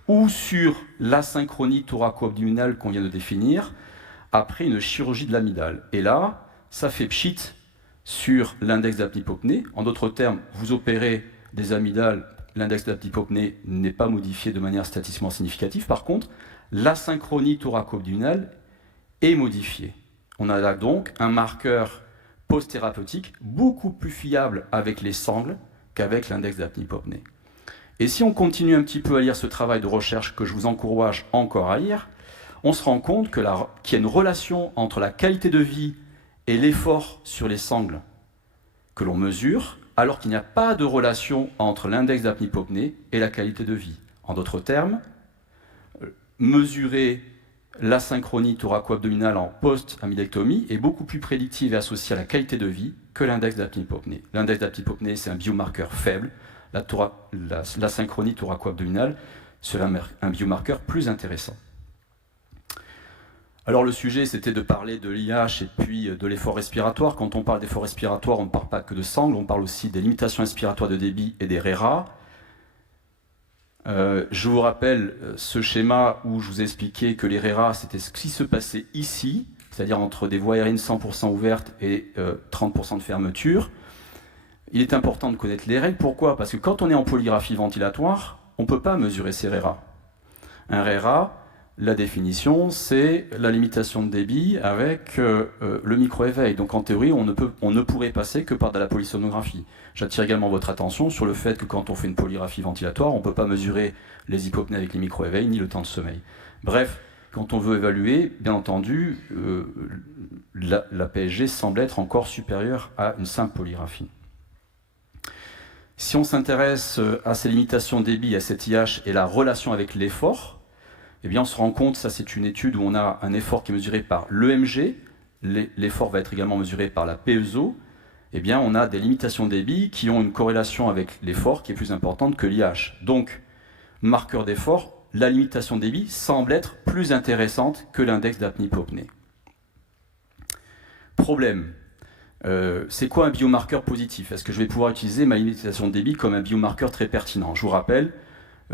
ou sur l'asynchronie thoraco-abdominale qu'on vient de définir après une chirurgie de l'amygdale. Et là, ça fait pchit sur l'index d'apnée-hypopnée. En d'autres termes, vous opérez des amygdales, l'index d'apnée-hypopnée n'est pas modifié de manière statistiquement significative. Par contre, l'asynchronie thoraco-abdominale est modifiée. On a là donc un marqueur post-thérapeutique beaucoup plus fiable avec les sangles qu'avec l'index d'apnée-hypopnée. Et si on continue un petit peu à lire ce travail de recherche que je vous encourage encore à lire, on se rend compte qu'il y a une relation entre la qualité de vie et l'effort sur les sangles que l'on mesure, alors qu'il n'y a pas de relation entre l'index d'apnée-hypopnée et la qualité de vie. En d'autres termes, mesurer l'asynchronie thoraco-abdominale en post-amygdectomie est beaucoup plus prédictive et associée à la qualité de vie que l'index d'apnée-hypopnée. L'index d'apnée-hypopnée, c'est un biomarqueur faible. L'asynchronie thoraco-abdominale serait un biomarqueur plus intéressant. Alors le sujet, c'était de parler de l'IH et puis de l'effort respiratoire. Quand on parle d'effort respiratoire, on ne parle pas que de sangles, on parle aussi des limitations respiratoires de débit et des RERA. Je vous rappelle ce schéma où je vous ai expliqué que les RERA, c'était ce qui se passait ici, c'est-à-dire entre des voies aériennes 100% ouvertes et 30% de fermeture. Il est important de connaître les règles. Pourquoi? Parce que quand on est en polygraphie ventilatoire, on ne peut pas mesurer ces RERA. Un RERA, la définition, c'est la limitation de débit avec le micro-éveil. Donc en théorie, on ne pourrait passer que par de la polysonographie. J'attire également votre attention sur le fait que quand on fait une polygraphie ventilatoire, on ne peut pas mesurer les hypopnées avec les micro-éveils ni le temps de sommeil. Bref, quand on veut évaluer, bien entendu, la PSG semble être encore supérieure à une simple polygraphie. Si on s'intéresse à ces limitations de débit, à cette IH et la relation avec l'effort, eh bien on se rend compte, ça c'est une étude où on a un effort qui est mesuré par l'EMG, l'effort va être également mesuré par la PESO, eh bien on a des limitations de débit qui ont une corrélation avec l'effort qui est plus importante que l'IH. Donc, marqueur d'effort, la limitation de débit semble être plus intéressante que l'index d'apnée-hypopnée. Problème, C'est quoi un biomarqueur positif? Est-ce que je vais pouvoir utiliser ma limitation de débit comme un biomarqueur très pertinent? Je vous rappelle,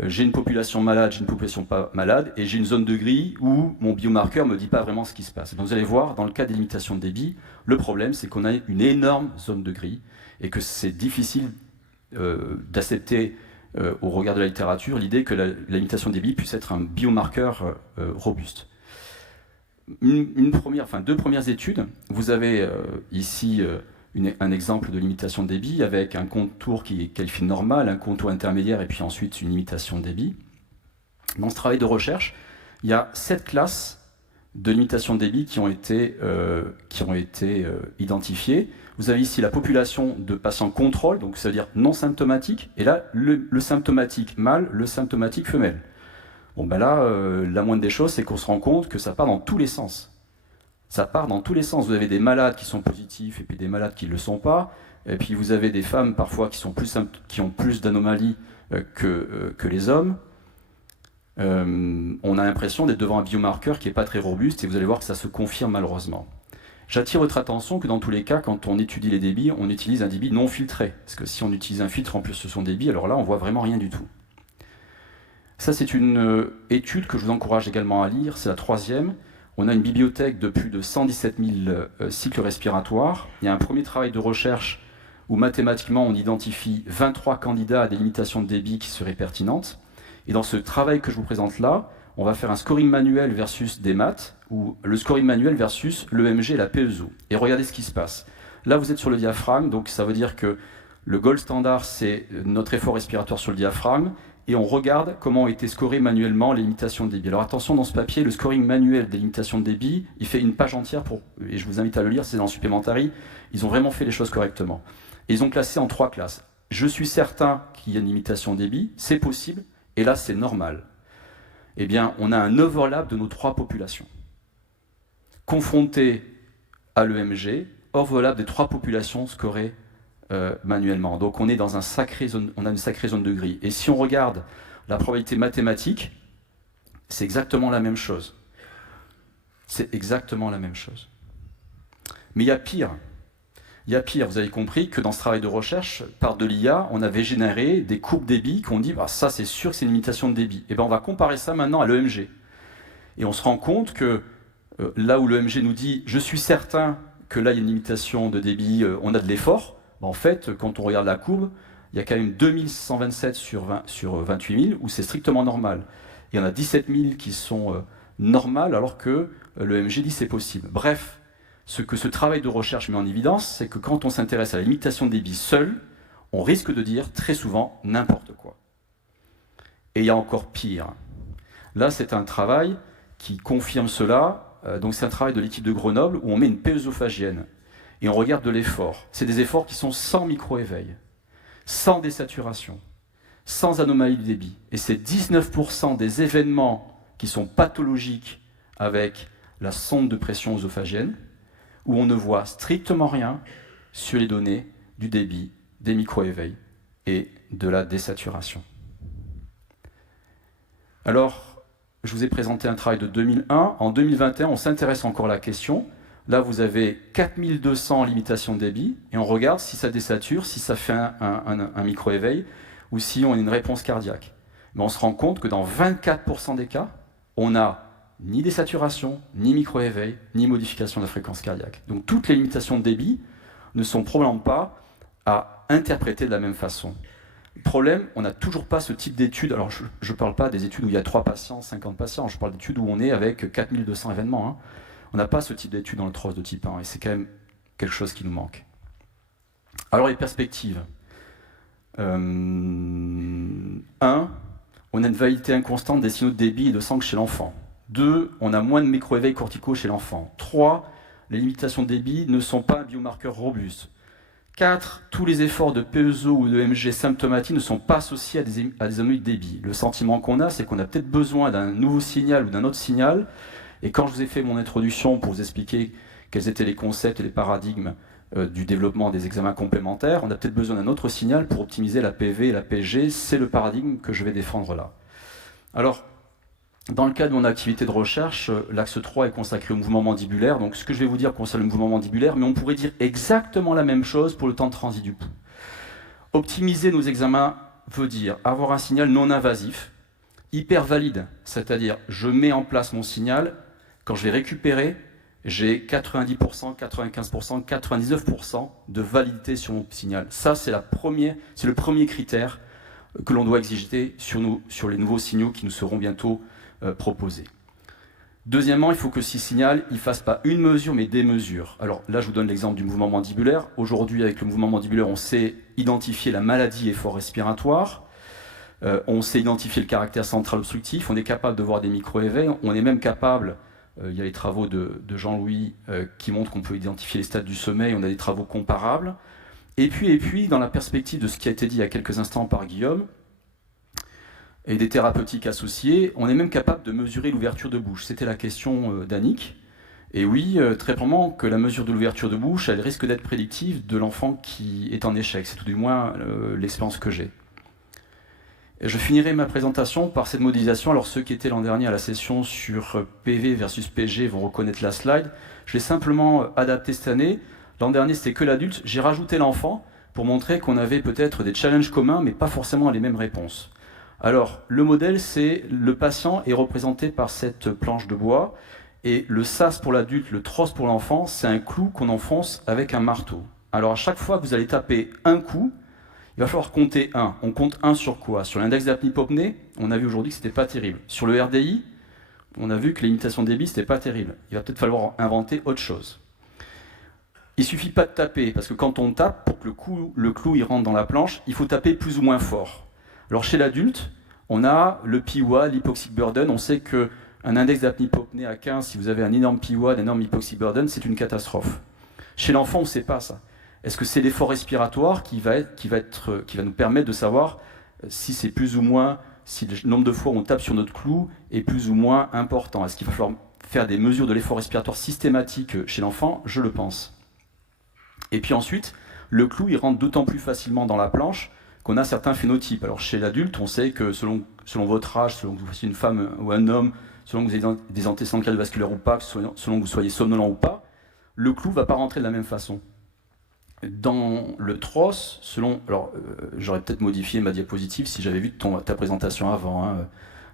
j'ai une population malade, j'ai une population pas malade, et j'ai une zone de gris où mon biomarqueur ne me dit pas vraiment ce qui se passe. Donc vous allez voir, dans le cas des limitations de débit, le problème c'est qu'on a une énorme zone de gris, et que c'est difficile d'accepter au regard de la littérature l'idée que la limitation de débit puisse être un biomarqueur robuste. Deux premières études. Vous avez ici un exemple de limitation de débit avec un contour qui est qualifié normal, un contour intermédiaire et puis ensuite une limitation de débit. Dans ce travail de recherche, il y a 7 classes de limitation de débit qui ont été identifiées. Vous avez ici la population de patients contrôle, donc ça veut dire non symptomatique, et là le symptomatique mâle, le symptomatique femelle. Bon ben là, la moindre des choses, c'est qu'on se rend compte que ça part dans tous les sens. Ça part dans tous les sens. Vous avez des malades qui sont positifs et puis des malades qui ne le sont pas. Et puis vous avez des femmes parfois qui ont plus d'anomalies que les hommes. On a l'impression d'être devant un biomarqueur qui n'est pas très robuste et vous allez voir que ça se confirme malheureusement. J'attire votre attention que dans tous les cas, quand on étudie les débits, on utilise un débit non filtré. Parce que si on utilise un filtre en plus de son débit, alors là on voit vraiment rien du tout. Ça, c'est une étude que je vous encourage également à lire, c'est la 3e. On a une bibliothèque de plus de 117 000 cycles respiratoires. Il y a un premier travail de recherche où mathématiquement on identifie 23 candidats à des limitations de débit qui seraient pertinentes. Et dans ce travail que je vous présente là, on va faire un scoring manuel versus des maths, ou le scoring manuel versus l'EMG et la PESO. Et regardez ce qui se passe. Là, vous êtes sur le diaphragme, donc ça veut dire que le gold standard, c'est notre effort respiratoire sur le diaphragme, et on regarde comment ont été scorées manuellement les limitations de débit. Alors attention, dans ce papier, le scoring manuel des limitations de débit, il fait une page entière, et je vous invite à le lire, c'est dans Supplementary, ils ont vraiment fait les choses correctement. Et ils ont classé en 3 classes. Je suis certain qu'il y a une limitation de débit, c'est possible, et là c'est normal. Eh bien, on a un overlap de nos 3 populations. Confronté à l'EMG, overlap des 3 populations scorées manuellement. Donc on est dans on a une sacrée zone de gris. Et si on regarde la probabilité mathématique, c'est exactement la même chose. C'est exactement la même chose. Mais il y a pire. Il y a pire. Vous avez compris que dans ce travail de recherche, par de l'IA, on avait généré des courbes débit qu'on dit, bah, ça c'est sûr que c'est une limitation de débit. Et bien on va comparer ça maintenant à l'EMG. Et on se rend compte que là où l'EMG nous dit, je suis certain que là il y a une limitation de débit, on a de l'effort. En fait, quand on regarde la courbe, il y a quand même 2127 sur 28 000 où c'est strictement normal. Il y en a 17 000 qui sont normales alors que l'EMG dit c'est possible. Bref, ce que ce travail de recherche met en évidence, c'est que quand on s'intéresse à la limitation de débit seule, on risque de dire très souvent n'importe quoi. Et il y a encore pire. Là, c'est un travail qui confirme cela. Donc c'est un travail de l'équipe de Grenoble où on met une pésophagienne. Et on regarde de l'effort. C'est des efforts qui sont sans micro-éveil, sans désaturation, sans anomalie du débit. Et c'est 19% des événements qui sont pathologiques avec la sonde de pression œsophagienne, où on ne voit strictement rien sur les données du débit, des micro-éveils et de la désaturation. Alors, je vous ai présenté un travail de 2001. En 2021, on s'intéresse encore à la question. Là, vous avez 4200 limitations de débit, et on regarde si ça désature, si ça fait un micro-éveil, ou si on a une réponse cardiaque. Mais on se rend compte que dans 24% des cas, on n'a ni désaturation, ni micro-éveil, ni modification de la fréquence cardiaque. Donc toutes les limitations de débit ne sont probablement pas à interpréter de la même façon. Le problème, on n'a toujours pas ce type d'études. Alors je ne parle pas des études où il y a 3 patients, 50 patients, je parle d'études où on est avec 4200 événements. Hein. On n'a pas ce type d'études dans le TROS de type 1, et c'est quand même quelque chose qui nous manque. Alors les perspectives. 1, on a une validité inconstante des signaux de débit et de sang chez l'enfant. 2, on a moins de micro-éveils corticaux chez l'enfant. 3, les limitations de débit ne sont pas un biomarqueur robuste. 4, tous les efforts de PESO ou de EMG symptomatiques ne sont pas associés à des anomalies de débit. Le sentiment qu'on a, c'est qu'on a peut-être besoin d'un nouveau signal ou d'un autre signal. Et quand je vous ai fait mon introduction pour vous expliquer quels étaient les concepts et les paradigmes du développement des examens complémentaires, on a peut-être besoin d'un autre signal pour optimiser la PV et la PG. C'est le paradigme que je vais défendre là. Alors, Dans le cadre de mon activité de recherche, l'axe 3 est consacré au mouvement mandibulaire. Donc ce que je vais vous dire concerne le mouvement mandibulaire, mais on pourrait dire exactement la même chose pour le temps de transit du pouls. Optimiser nos examens veut dire avoir un signal non invasif, hyper valide, c'est-à-dire je mets en place mon signal, quand je vais récupérer, j'ai 90%, 95%, 99% de validité sur mon signal. Ça, c'est le premier critère que l'on doit exiger sur les nouveaux signaux qui nous seront bientôt proposés. Deuxièmement, il faut que ce signal ne fasse pas une mesure, mais des mesures. Alors là, je vous donne l'exemple du mouvement mandibulaire. Aujourd'hui, avec le mouvement mandibulaire, on sait identifier la maladie effort respiratoire. On sait identifier le caractère central obstructif. On est capable de voir des micro-éveils. On est même capable, il y a les travaux de Jean-Louis qui montrent qu'on peut identifier les stades du sommeil. On a des travaux comparables. Et puis, dans la perspective de ce qui a été dit il y a quelques instants par Guillaume, et des thérapeutiques associées, on est même capable de mesurer l'ouverture de bouche. C'était la question d'Annick. Et oui, très probablement que la mesure de l'ouverture de bouche, elle risque d'être prédictive de l'enfant qui est en échec. C'est tout du moins l'expérience que j'ai. Et je finirai ma présentation par cette modélisation. Alors ceux qui étaient l'an dernier à la session sur PV versus PG vont reconnaître la slide. Je l'ai simplement adapté cette année. L'an dernier, c'était que l'adulte. J'ai rajouté l'enfant pour montrer qu'on avait peut-être des challenges communs, mais pas forcément les mêmes réponses. Alors, le modèle, c'est le patient est représenté par cette planche de bois, et le sas pour l'adulte, le trosse pour l'enfant, c'est un clou qu'on enfonce avec un marteau. Alors, à chaque fois que vous allez taper un coup, il va falloir compter 1. On compte 1 sur quoi? Sur l'index d'apnée-hypopnée, on a vu aujourd'hui que c'était pas terrible. Sur le RDI, on a vu que l'imitation de débit, c'était pas terrible. Il va peut-être falloir inventer autre chose. Il suffit pas de taper, parce que quand on tape, pour que le clou il rentre dans la planche, il faut taper plus ou moins fort. Alors chez l'adulte, on a le PIWA, l'hypoxic burden. On sait qu'un index d'apnée-hypopnée à 15, si vous avez un énorme PIWA, un énorme hypoxic burden, c'est une catastrophe. Chez l'enfant, on ne sait pas ça. Est-ce que c'est l'effort respiratoire qui va nous permettre de savoir si c'est plus ou moins, si le nombre de fois où on tape sur notre clou est plus ou moins important? Est-ce qu'il va falloir faire des mesures de l'effort respiratoire systématiques chez l'enfant? Je le pense. Et puis ensuite, le clou, il rentre d'autant plus facilement dans la planche qu'on a certains phénotypes. Alors chez l'adulte, on sait que selon votre âge, selon que vous soyez une femme ou un homme, selon que vous ayez des antécédents cardiovasculaires ou pas, selon que vous soyez somnolent ou pas, le clou ne va pas rentrer de la même façon. Dans le TROS, j'aurais peut-être modifié ma diapositive si j'avais vu ta présentation avant, hein,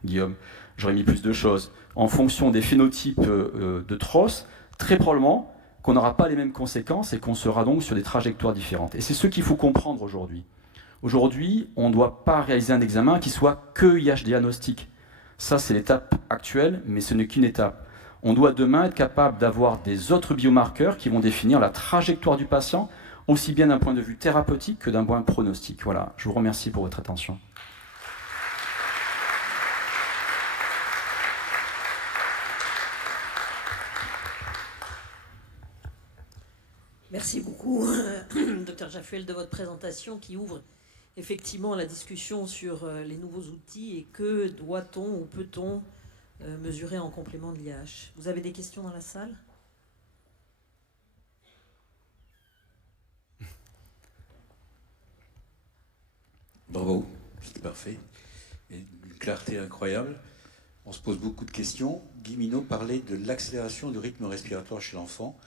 Guillaume. J'aurais mis plus de choses. En fonction des phénotypes de TROS, très probablement qu'on n'aura pas les mêmes conséquences et qu'on sera donc sur des trajectoires différentes. Et c'est ce qu'il faut comprendre aujourd'hui. Aujourd'hui, on ne doit pas réaliser un examen qui soit que IH diagnostic. Ça, c'est l'étape actuelle, mais ce n'est qu'une étape. On doit demain être capable d'avoir des autres biomarqueurs qui vont définir la trajectoire du patient, aussi bien d'un point de vue thérapeutique que d'un point pronostic. Voilà, je vous remercie pour votre attention. Merci beaucoup, Dr Jaffuel, de votre présentation qui ouvre effectivement la discussion sur les nouveaux outils et que doit-on ou peut-on mesurer en complément de l'IH. Vous avez des questions dans la salle? Bravo, c'était parfait. Et une clarté incroyable. On se pose beaucoup de questions. Guy Minot parlait de l'accélération du rythme respiratoire chez l'enfant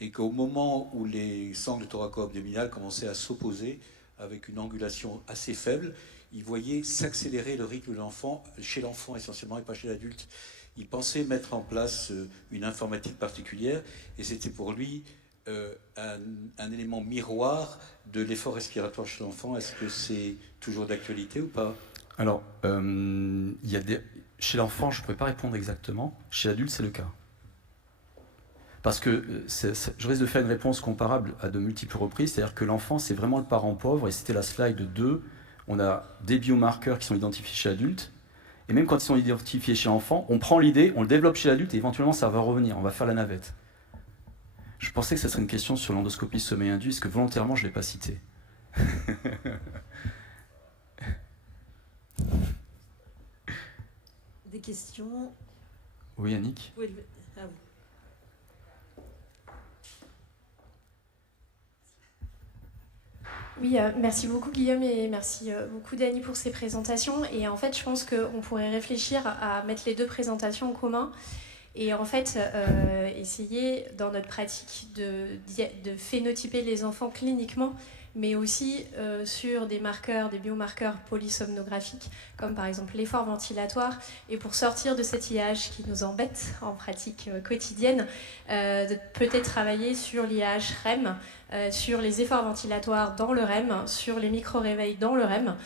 et qu'au moment où les sangles thoraco-abdominales commençaient à s'opposer avec une angulation assez faible, il voyait s'accélérer le rythme de l'enfant, chez l'enfant essentiellement et pas chez l'adulte. Il pensait mettre en place une informatique particulière et c'était pour lui un élément miroir de l'effort respiratoire chez l'enfant. Est-ce que c'est toujours d'actualité ou pas? Alors, chez l'enfant, je ne pourrais pas répondre exactement. Chez l'adulte, c'est le cas. Parce que je risque de faire une réponse comparable à de multiples reprises, c'est-à-dire que l'enfant, c'est vraiment le parent pauvre, et c'était la slide 2, on a des biomarqueurs qui sont identifiés chez l'adulte, et même quand ils sont identifiés chez l'enfant, on prend l'idée, on le développe chez l'adulte, et éventuellement ça va revenir, on va faire la navette. Je pensais que ça serait une question sur l'endoscopie sommeil induit, parce que volontairement, je ne l'ai pas cité. Des questions? Oui, Annick? Oui. Ah oui. Oui, merci beaucoup Guillaume et merci beaucoup Dany pour ces présentations. Et en fait, je pense qu'on pourrait réfléchir à mettre les deux présentations en commun et en fait essayer dans notre pratique de phénotyper les enfants cliniquement, mais aussi sur des marqueurs, des biomarqueurs polysomnographiques, comme par exemple l'effort ventilatoire, et pour sortir de cet IAH qui nous embête en pratique quotidienne, de peut-être travailler sur l'IAH REM, sur les efforts ventilatoires dans le REM, sur les micro-réveils dans le REM.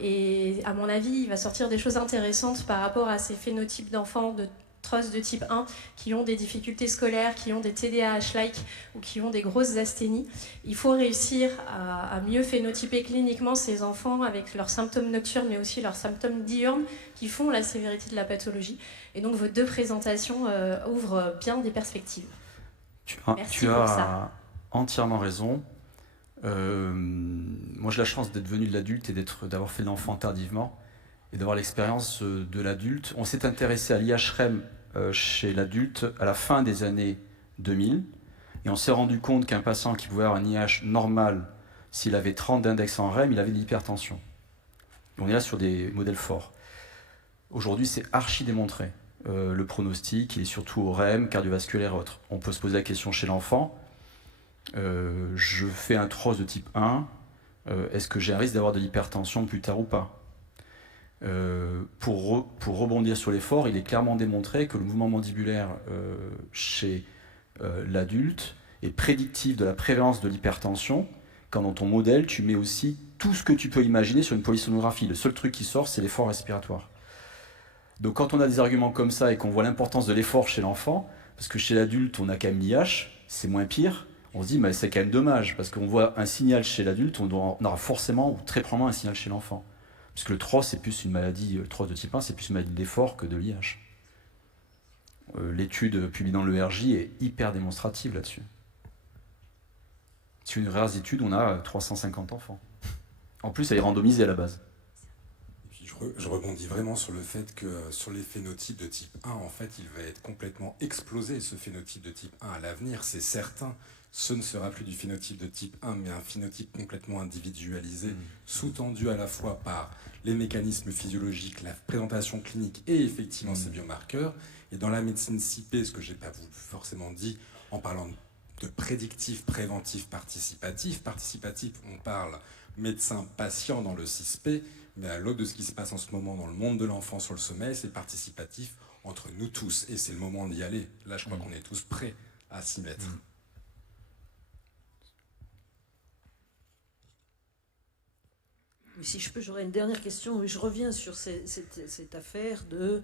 Et à mon avis, il va sortir des choses intéressantes par rapport à ces phénotypes d'enfants de TROS de type 1 qui ont des difficultés scolaires, qui ont des TDAH-like ou qui ont des grosses asthénies. Il faut réussir à mieux phénotyper cliniquement ces enfants avec leurs symptômes nocturnes mais aussi leurs symptômes diurnes qui font la sévérité de la pathologie. Et donc vos deux présentations ouvrent bien des perspectives. Tu as entièrement raison. Moi j'ai la chance d'être venu de l'adulte et d'avoir fait l'enfant tardivement et d'avoir l'expérience de l'adulte. On s'est intéressé à l'IH-REM chez l'adulte à la fin des années 2000 et on s'est rendu compte qu'un patient qui pouvait avoir un IH normal, s'il avait 30 d'index en REM, il avait de l'hypertension. On est là sur des modèles forts. Aujourd'hui, c'est archi démontré. Le pronostic, il est surtout au REM, cardiovasculaire et autres. On peut se poser la question chez l'enfant. Je fais un TROS de type 1, est-ce que j'ai un risque d'avoir de l'hypertension plus tard ou pas ? Pour rebondir sur l'effort, il est clairement démontré que le mouvement mandibulaire chez l'adulte est prédictif de la prévalence de l'hypertension, quand dans ton modèle, tu mets aussi tout ce que tu peux imaginer sur une polysonographie. Le seul truc qui sort, c'est l'effort respiratoire. Donc quand on a des arguments comme ça et qu'on voit l'importance de l'effort chez l'enfant, parce que chez l'adulte, on a quand même l'IH, c'est moins pire, on se dit, mais c'est quand même dommage, parce qu'on voit un signal chez l'adulte, on aura forcément ou très probablement un signal chez l'enfant. Puisque le TROS, c'est plus une maladie, le TROS de type 1, c'est plus une maladie d'effort que de l'IH. L'étude publiée dans l'ERJ est hyper démonstrative là-dessus. C'est une rare étude, on a 350 enfants. En plus, elle est randomisée à la base. Et puis je rebondis vraiment sur le fait que sur les phénotypes de type 1, en fait, il va être complètement explosé, ce phénotype de type 1 à l'avenir, c'est certain. Ce ne sera plus du phénotype de type 1, mais un phénotype complètement individualisé, sous-tendu à la fois par les mécanismes physiologiques, la présentation clinique et effectivement ces biomarqueurs. Et dans la médecine CIP, ce que je n'ai pas forcément dit, en parlant de prédictif, préventif, participatif. Participatif, on parle médecin-patient dans le CISP, mais à l'autre de ce qui se passe en ce moment dans le monde de l'enfant sur le sommeil, c'est participatif entre nous tous. Et c'est le moment d'y aller. Là, je crois qu'on est tous prêts à s'y mettre. Oui, si je peux, j'aurais une dernière question. Je reviens sur cette affaire de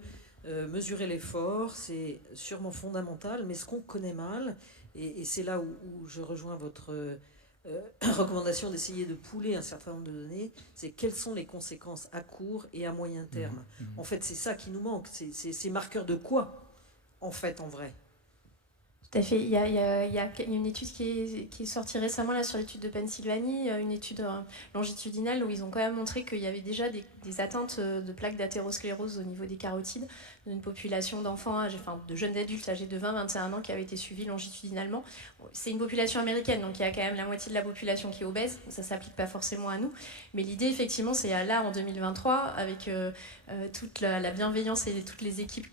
mesurer l'effort. C'est sûrement fondamental, mais ce qu'on connaît mal, et c'est là où je rejoins votre recommandation d'essayer de pooler un certain nombre de données, c'est quelles sont les conséquences à court et à moyen terme. En fait, c'est ça qui nous manque. C'est ces marqueurs de quoi, en fait, en vrai. Tout à fait. Il y a une étude qui est sortie récemment là, sur l'étude de Pennsylvanie, une étude longitudinale où ils ont quand même montré qu'il y avait déjà des atteintes de plaques d'athérosclérose au niveau des carotides d'une population d'enfants, de jeunes adultes âgés de 20-21 ans qui avaient été suivis longitudinalement. C'est une population américaine, donc il y a quand même la moitié de la population qui est obèse. Ça ne s'applique pas forcément à nous. Mais l'idée, effectivement, c'est là, en 2023, avec toute la bienveillance et toutes les équipes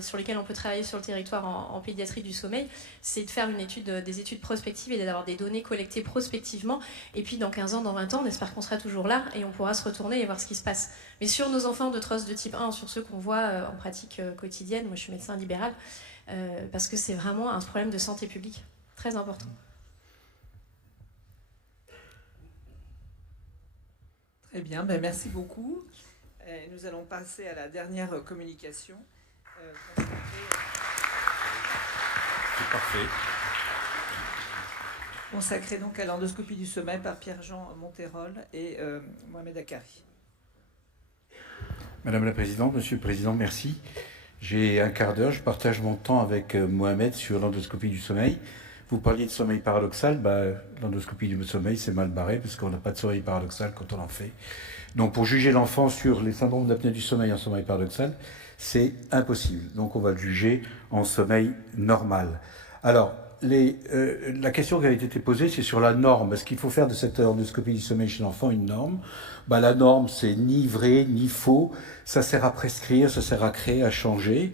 sur lesquelles on peut travailler sur le territoire en pédiatrie du sommeil, c'est de faire des études prospectives et d'avoir des données collectées prospectivement. Et puis, dans 15 ans, dans 20 ans, on espère qu'on sera toujours là et on pourra se retourner et voir ce qui se passe. Mais sur nos enfants de TROS de type 1, sur ceux qu'on voit en pratique quotidienne, moi je suis médecin libéral, parce que c'est vraiment un problème de santé publique très important. Très bien, merci beaucoup. Nous allons passer à la dernière communication. C'est parfait. Consacrée donc à l'endoscopie du sommeil par Pierre-Jean Monterol et Mohamed Akari. Madame la Présidente, Monsieur le Président, merci. J'ai un quart d'heure, je partage mon temps avec Mohamed sur l'endoscopie du sommeil. Vous parliez de sommeil paradoxal, l'endoscopie du sommeil c'est mal barré parce qu'on n'a pas de sommeil paradoxal quand on en fait. Donc pour juger l'enfant sur les syndromes d'apnée du sommeil en sommeil paradoxal, c'est impossible. Donc on va le juger en sommeil normal. Alors, la question qui avait été posée, c'est sur la norme. Est-ce qu'il faut faire de cette endoscopie du sommeil chez l'enfant une norme? La norme, c'est ni vrai, ni faux. Ça sert à prescrire, ça sert à créer, à changer.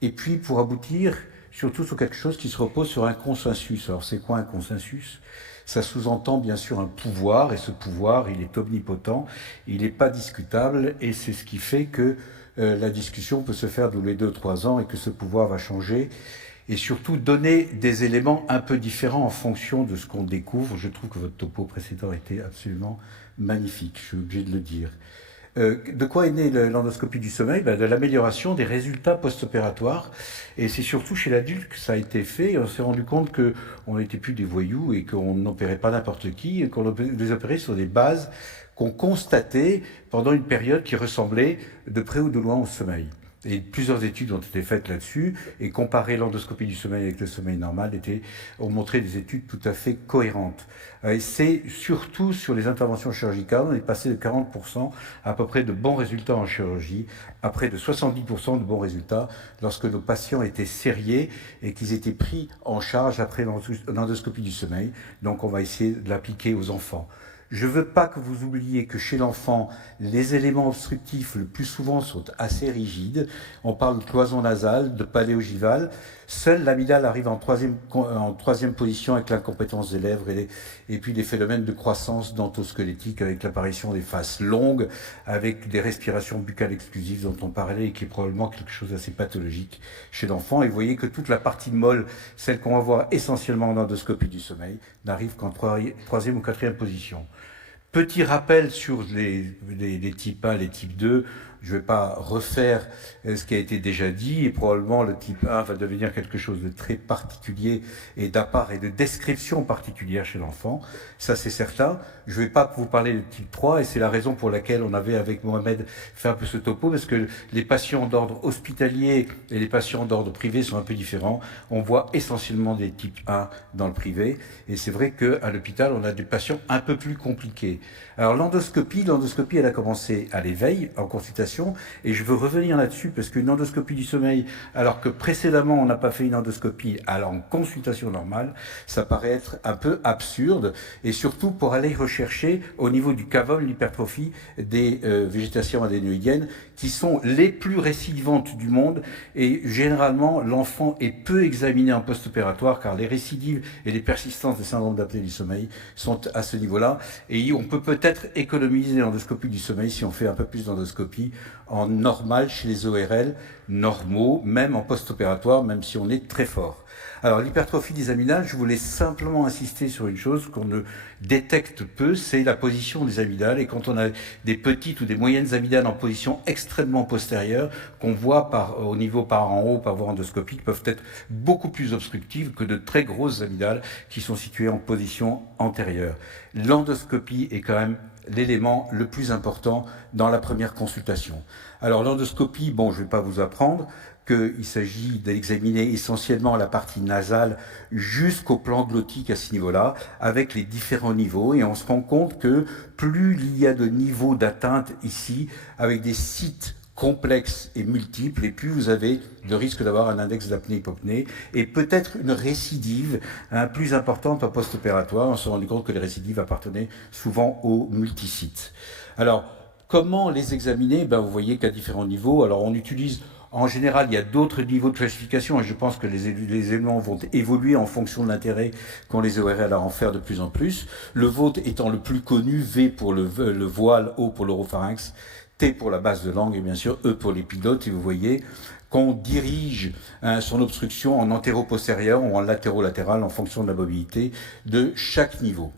Et puis, pour aboutir, surtout sur quelque chose qui se repose sur un consensus. Alors, c'est quoi un consensus? Ça sous-entend bien sûr un pouvoir, et ce pouvoir, il est omnipotent, il n'est pas discutable, et c'est ce qui fait que la discussion peut se faire tous les 2-3 ans, et que ce pouvoir va changer, et surtout donner des éléments un peu différents en fonction de ce qu'on découvre. Je trouve que votre topo précédent était absolument magnifique, je suis obligé de le dire. De quoi est née l'endoscopie du sommeil? De l'amélioration des résultats post-opératoires. Et c'est surtout chez l'adulte que ça a été fait. Et on s'est rendu compte qu'on n'était plus des voyous et qu'on n'opérait pas n'importe qui, et qu'on les opérait sur des bases qu'on constatait pendant une période qui ressemblait de près ou de loin au sommeil. Et plusieurs études ont été faites là-dessus, et comparer l'endoscopie du sommeil avec le sommeil normal ont montré des études tout à fait cohérentes. Et c'est surtout sur les interventions chirurgicales, on est passé de 40% à peu près de bons résultats en chirurgie, à près de 70% de bons résultats lorsque nos patients étaient sériés et qu'ils étaient pris en charge après l'endoscopie du sommeil. Donc on va essayer de l'appliquer aux enfants. Je ne veux pas que vous oubliez que chez l'enfant, les éléments obstructifs le plus souvent sont assez rigides. On parle de cloison nasale, de paléogivale. Seule l'amygdale arrive en troisième position avec l'incompétence des lèvres et puis des phénomènes de croissance dentosquelettique avec l'apparition des faces longues, avec des respirations buccales exclusives dont on parlait et qui est probablement quelque chose d'assez pathologique chez l'enfant. Et vous voyez que toute la partie molle, celle qu'on va voir essentiellement en endoscopie du sommeil, n'arrive qu'en troisième ou quatrième position. Petit rappel sur les types 1, les types 2. Je ne vais pas refaire ce qui a été déjà dit, et probablement le type 1 va devenir quelque chose de très particulier et d'appart et de description particulière chez l'enfant. Ça, c'est certain. Je ne vais pas vous parler de type 3, et c'est la raison pour laquelle on avait, avec Mohamed, fait un peu ce topo, parce que les patients d'ordre hospitalier et les patients d'ordre privé sont un peu différents. On voit essentiellement des types 1 dans le privé, et c'est vrai qu'à l'hôpital, on a des patients un peu plus compliqués. Alors l'endoscopie, elle a commencé à l'éveil, en consultation, et je veux revenir là-dessus parce qu'une endoscopie du sommeil, alors que précédemment on n'a pas fait une endoscopie en consultation normale, ça paraît être un peu absurde, et surtout pour aller rechercher au niveau du cavum l'hypertrophie des végétations adénoïdiennes qui sont les plus récidivantes du monde, et généralement l'enfant est peu examiné en post-opératoire car les récidives et les persistances des syndromes d'apnée du sommeil sont à ce niveau-là, et on peut peut-être économiser l'endoscopie du sommeil si on fait un peu plus d'endoscopie en normal chez les ORL normaux, même en post-opératoire, même si on est très fort. Alors l'hypertrophie des amygdales, je voulais simplement insister sur une chose qu'on ne détecte peu, c'est la position des amygdales. Et quand on a des petites ou des moyennes amygdales en position extrêmement postérieure, qu'on voit au niveau par en haut, par voie endoscopique, peuvent être beaucoup plus obstructives que de très grosses amygdales qui sont situées en position antérieure. L'endoscopie est quand même l'élément le plus important dans la première consultation. Alors l'endoscopie, je ne vais pas vous apprendre qu'il s'agit d'examiner essentiellement la partie nasale jusqu'au plan glottique à ce niveau-là, avec les différents niveaux, et on se rend compte que plus il y a de niveaux d'atteinte ici, avec des sites complexes et multiples, et plus vous avez le risque d'avoir un index d'apnée-hypopnée, et peut-être une récidive plus importante en post-opératoire. On s'est rendu compte que les récidives appartenaient souvent aux multisites. Alors, comment les examiner? Vous voyez qu'à différents niveaux, alors on utilise... En général, il y a d'autres niveaux de classification, et je pense que les éléments vont évoluer en fonction de l'intérêt qu'ont les ORL à en faire de plus en plus. Le vôtre étant le plus connu, V pour le voile, O pour l'oropharynx, T pour la base de langue, et bien sûr E pour l'épiglotte. Et vous voyez qu'on dirige son obstruction en antéro-postérieur ou en latéro-latéral en fonction de la mobilité de chaque niveau,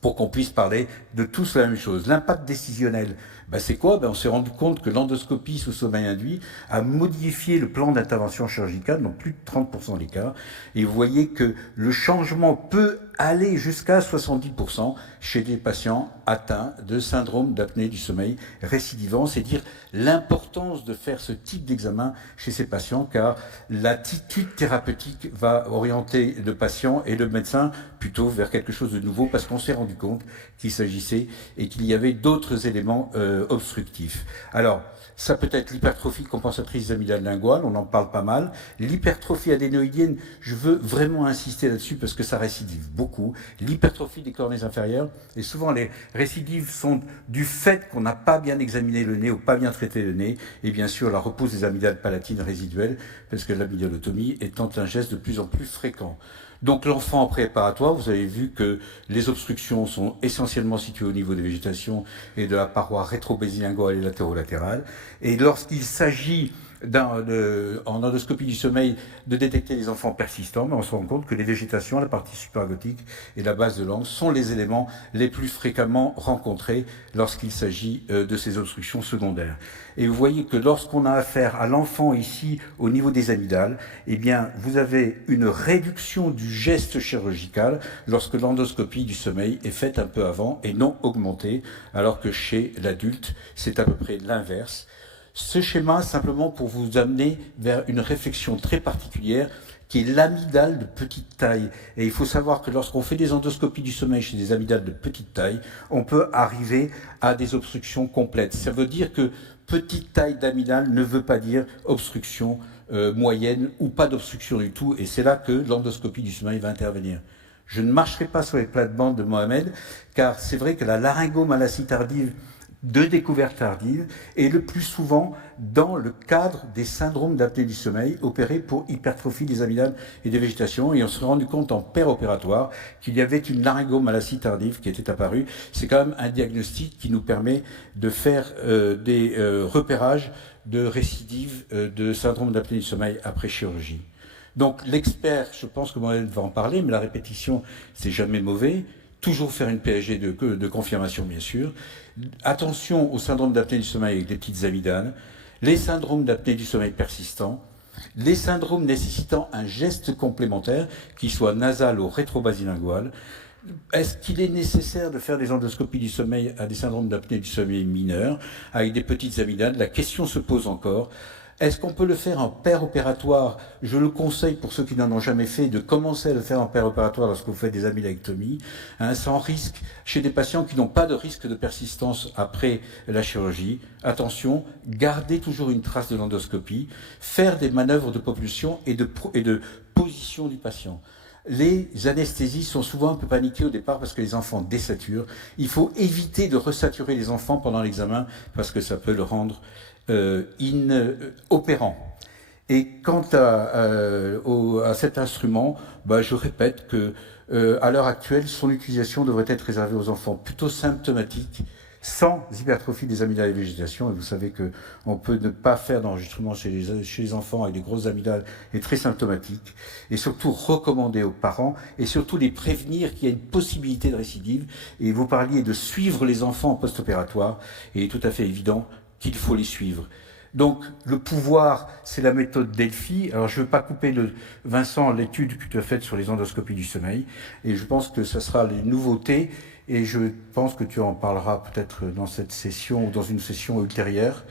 pour qu'on puisse parler de tous la même chose. L'impact décisionnel, c'est quoi? On s'est rendu compte que l'endoscopie sous sommeil induit a modifié le plan d'intervention chirurgicale dans plus de 30% des cas. Et vous voyez que le changement peut aller jusqu'à 70% chez des patients atteints de syndrome d'apnée du sommeil récidivant. C'est dire l'importance de faire ce type d'examen chez ces patients, car l'attitude thérapeutique va orienter le patient et le médecin plutôt vers quelque chose de nouveau, parce qu'on s'est rendu compte qu'il s'agissait et qu'il y avait d'autres éléments obstructifs. Alors, ça peut être l'hypertrophie compensatrice des amygdales linguales, on en parle pas mal. L'hypertrophie adénoïdienne, je veux vraiment insister là-dessus parce que ça récidive beaucoup. L'hypertrophie des cornées inférieures, et souvent les récidives sont du fait qu'on n'a pas bien examiné le nez ou pas bien traité le nez, et bien sûr la repousse des amygdales palatines résiduelles, parce que l'amygdalotomie étant un geste de plus en plus fréquent. Donc l'enfant en préparatoire, vous avez vu que les obstructions sont essentiellement situées au niveau des végétations et de la paroi rétro-basilinguale et latérale. Et lorsqu'il s'agit en endoscopie du sommeil de détecter les enfants persistants, mais on se rend compte que les végétations, la partie supraglottique et la base de langue sont les éléments les plus fréquemment rencontrés lorsqu'il s'agit de ces obstructions secondaires. Et vous voyez que lorsqu'on a affaire à l'enfant ici au niveau des amygdales, eh bien vous avez une réduction du geste chirurgical lorsque l'endoscopie du sommeil est faite un peu avant et non augmentée, alors que chez l'adulte c'est à peu près l'inverse. Ce schéma, simplement pour vous amener vers une réflexion très particulière, qui est l'amygdale de petite taille. Et il faut savoir que lorsqu'on fait des endoscopies du sommeil chez des amygdales de petite taille, on peut arriver à des obstructions complètes. Ça veut dire que petite taille d'amygdale ne veut pas dire obstruction moyenne ou pas d'obstruction du tout. Et c'est là que l'endoscopie du sommeil va intervenir. Je ne marcherai pas sur les plates-bandes de Mohamed, car c'est vrai que la laryngomalacie tardive de découverte tardive et le plus souvent dans le cadre des syndromes d'apnée du sommeil opérés pour hypertrophie des amygdales et des végétations, et on s'est rendu compte en péropératoire qu'il y avait une laryngomalacie tardive qui était apparue. C'est quand même un diagnostic qui nous permet de faire des repérages de récidives de syndrome d'apnée du sommeil après chirurgie. Donc l'expert, je pense que Mohamed va en parler, mais la répétition, c'est jamais mauvais. Toujours faire une PSG de confirmation, bien sûr. Attention au syndrome d'apnée du sommeil avec les petites amygdales, les syndromes d'apnée du sommeil persistant, les syndromes nécessitant un geste complémentaire, qu'il soit nasal ou rétro-basilingual. Est-ce qu'il est nécessaire de faire des endoscopies du sommeil à des syndromes d'apnée du sommeil mineurs avec des petites amygdales? La question se pose encore. Est-ce qu'on peut le faire en péropératoire? Je le conseille pour ceux qui n'en ont jamais fait de commencer à le faire en péropératoire lorsque vous faites des amygdalectomies, sans risque, chez des patients qui n'ont pas de risque de persistance après la chirurgie. Attention, gardez toujours une trace de l'endoscopie, faire des manœuvres de propulsion et de position du patient. Les anesthésies sont souvent un peu paniquées au départ parce que les enfants désaturent. Il faut éviter de resaturer les enfants pendant l'examen parce que ça peut le rendre inopérant. Et quant à cet instrument, je répète que à l'heure actuelle, son utilisation devrait être réservée aux enfants plutôt symptomatiques, sans hypertrophie des amygdales et végétation. Et vous savez qu'on peut ne pas faire d'enregistrement chez les enfants avec des grosses amygdales et très symptomatiques. Et surtout recommander aux parents et surtout les prévenir qu'il y a une possibilité de récidive. Et vous parliez de suivre les enfants en post-opératoire. Et il est tout à fait évident qu'il faut les suivre. Donc, le pouvoir, c'est la méthode Delphi. Alors, je ne veux pas couper Vincent, l'étude que tu as faite sur les endoscopies du sommeil. Et je pense que ça sera les nouveautés. Et je pense que tu en parleras peut-être dans cette session ou dans une session ultérieure.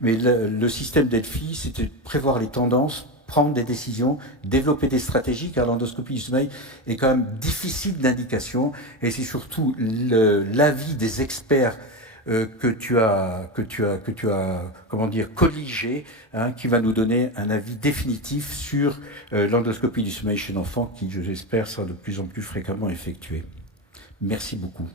Mais le système Delphi, c'était de prévoir les tendances, prendre des décisions, développer des stratégies, car l'endoscopie du sommeil est quand même difficile d'indication. Et c'est surtout l'avis des experts que tu as colligé, qui va nous donner un avis définitif sur l'endoscopie du sommeil chez l'enfant, qui, je l'espère, sera de plus en plus fréquemment effectuée. Merci beaucoup.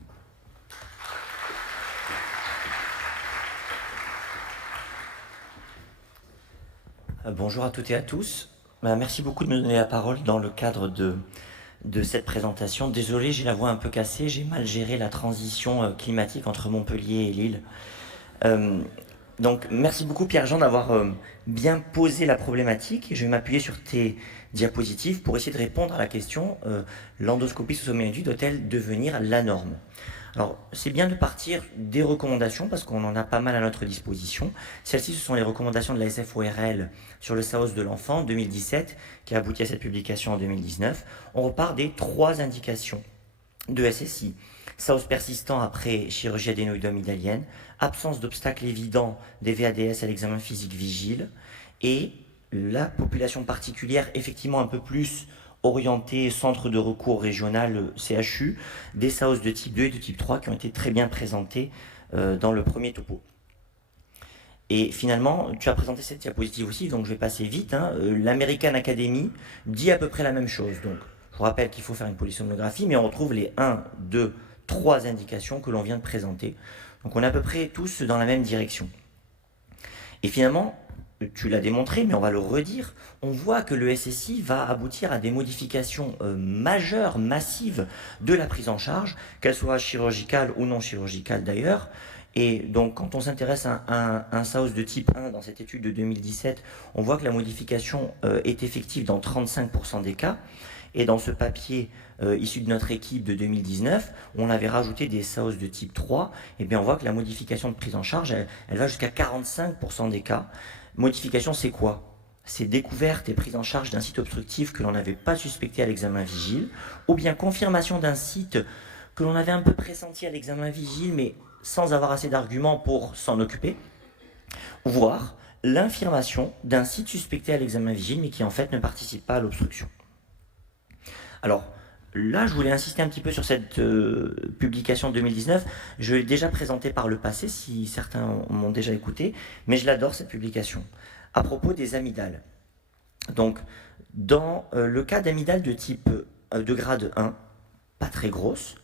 Bonjour à toutes et à tous. Merci beaucoup de me donner la parole dans le cadre de cette présentation. Désolé, j'ai la voix un peu cassée, j'ai mal géré la transition climatique entre Montpellier et Lille. Donc merci beaucoup Pierre-Jean d'avoir bien posé la problématique. Je vais m'appuyer sur tes diapositives pour essayer de répondre à la question l'endoscopie sous sommeil induit doit-elle devenir la norme? Alors, c'est bien de partir des recommandations parce qu'on en a pas mal à notre disposition. Celles-ci, ce sont les recommandations de la SFORL sur le SAOS de l'enfant en 2017 qui a abouti à cette publication en 2019. On repart des 3 indications de SSI. SAOS persistant après chirurgie adénoïdo-amygdalienne, absence d'obstacles évidents des VADS à l'examen physique vigile, et la population particulière, effectivement un peu plus orientée centre de recours régional CHU, des SAOS de type 2 et de type 3 qui ont été très bien présentés dans le premier topo. Et finalement, tu as présenté cette diapositive aussi, donc je vais passer vite. L'American Academy dit à peu près la même chose. Donc, je vous rappelle qu'il faut faire une polysomnographie, mais on retrouve les 1, 2, 3 indications que l'on vient de présenter. Donc on est à peu près tous dans la même direction. Et finalement, tu l'as démontré, mais on va le redire, on voit que le SSI va aboutir à des modifications majeures, massives de la prise en charge, qu'elle soit chirurgicale ou non chirurgicale d'ailleurs. Et donc quand on s'intéresse à un SAOS de type 1 dans cette étude de 2017, on voit que la modification est effective dans 35% des cas. Et dans ce papier issu de notre équipe de 2019, on avait rajouté des SAOS de type 3, et bien on voit que la modification de prise en charge, elle va jusqu'à 45% des cas. Modification, c'est quoi? C'est découverte et prise en charge d'un site obstructif que l'on n'avait pas suspecté à l'examen vigile, ou bien confirmation d'un site que l'on avait un peu pressenti à l'examen vigile, mais sans avoir assez d'arguments pour s'en occuper, voire l'infirmation d'un site suspecté à l'examen vigile, mais qui en fait ne participe pas à l'obstruction. Alors, là, je voulais insister un petit peu sur cette publication de 2019. Je l'ai déjà présentée par le passé, si certains m'ont déjà écouté, mais je l'adore, cette publication. À propos des amygdales. Donc, dans le cas d'amygdales de type de grade 1, pas très grosses,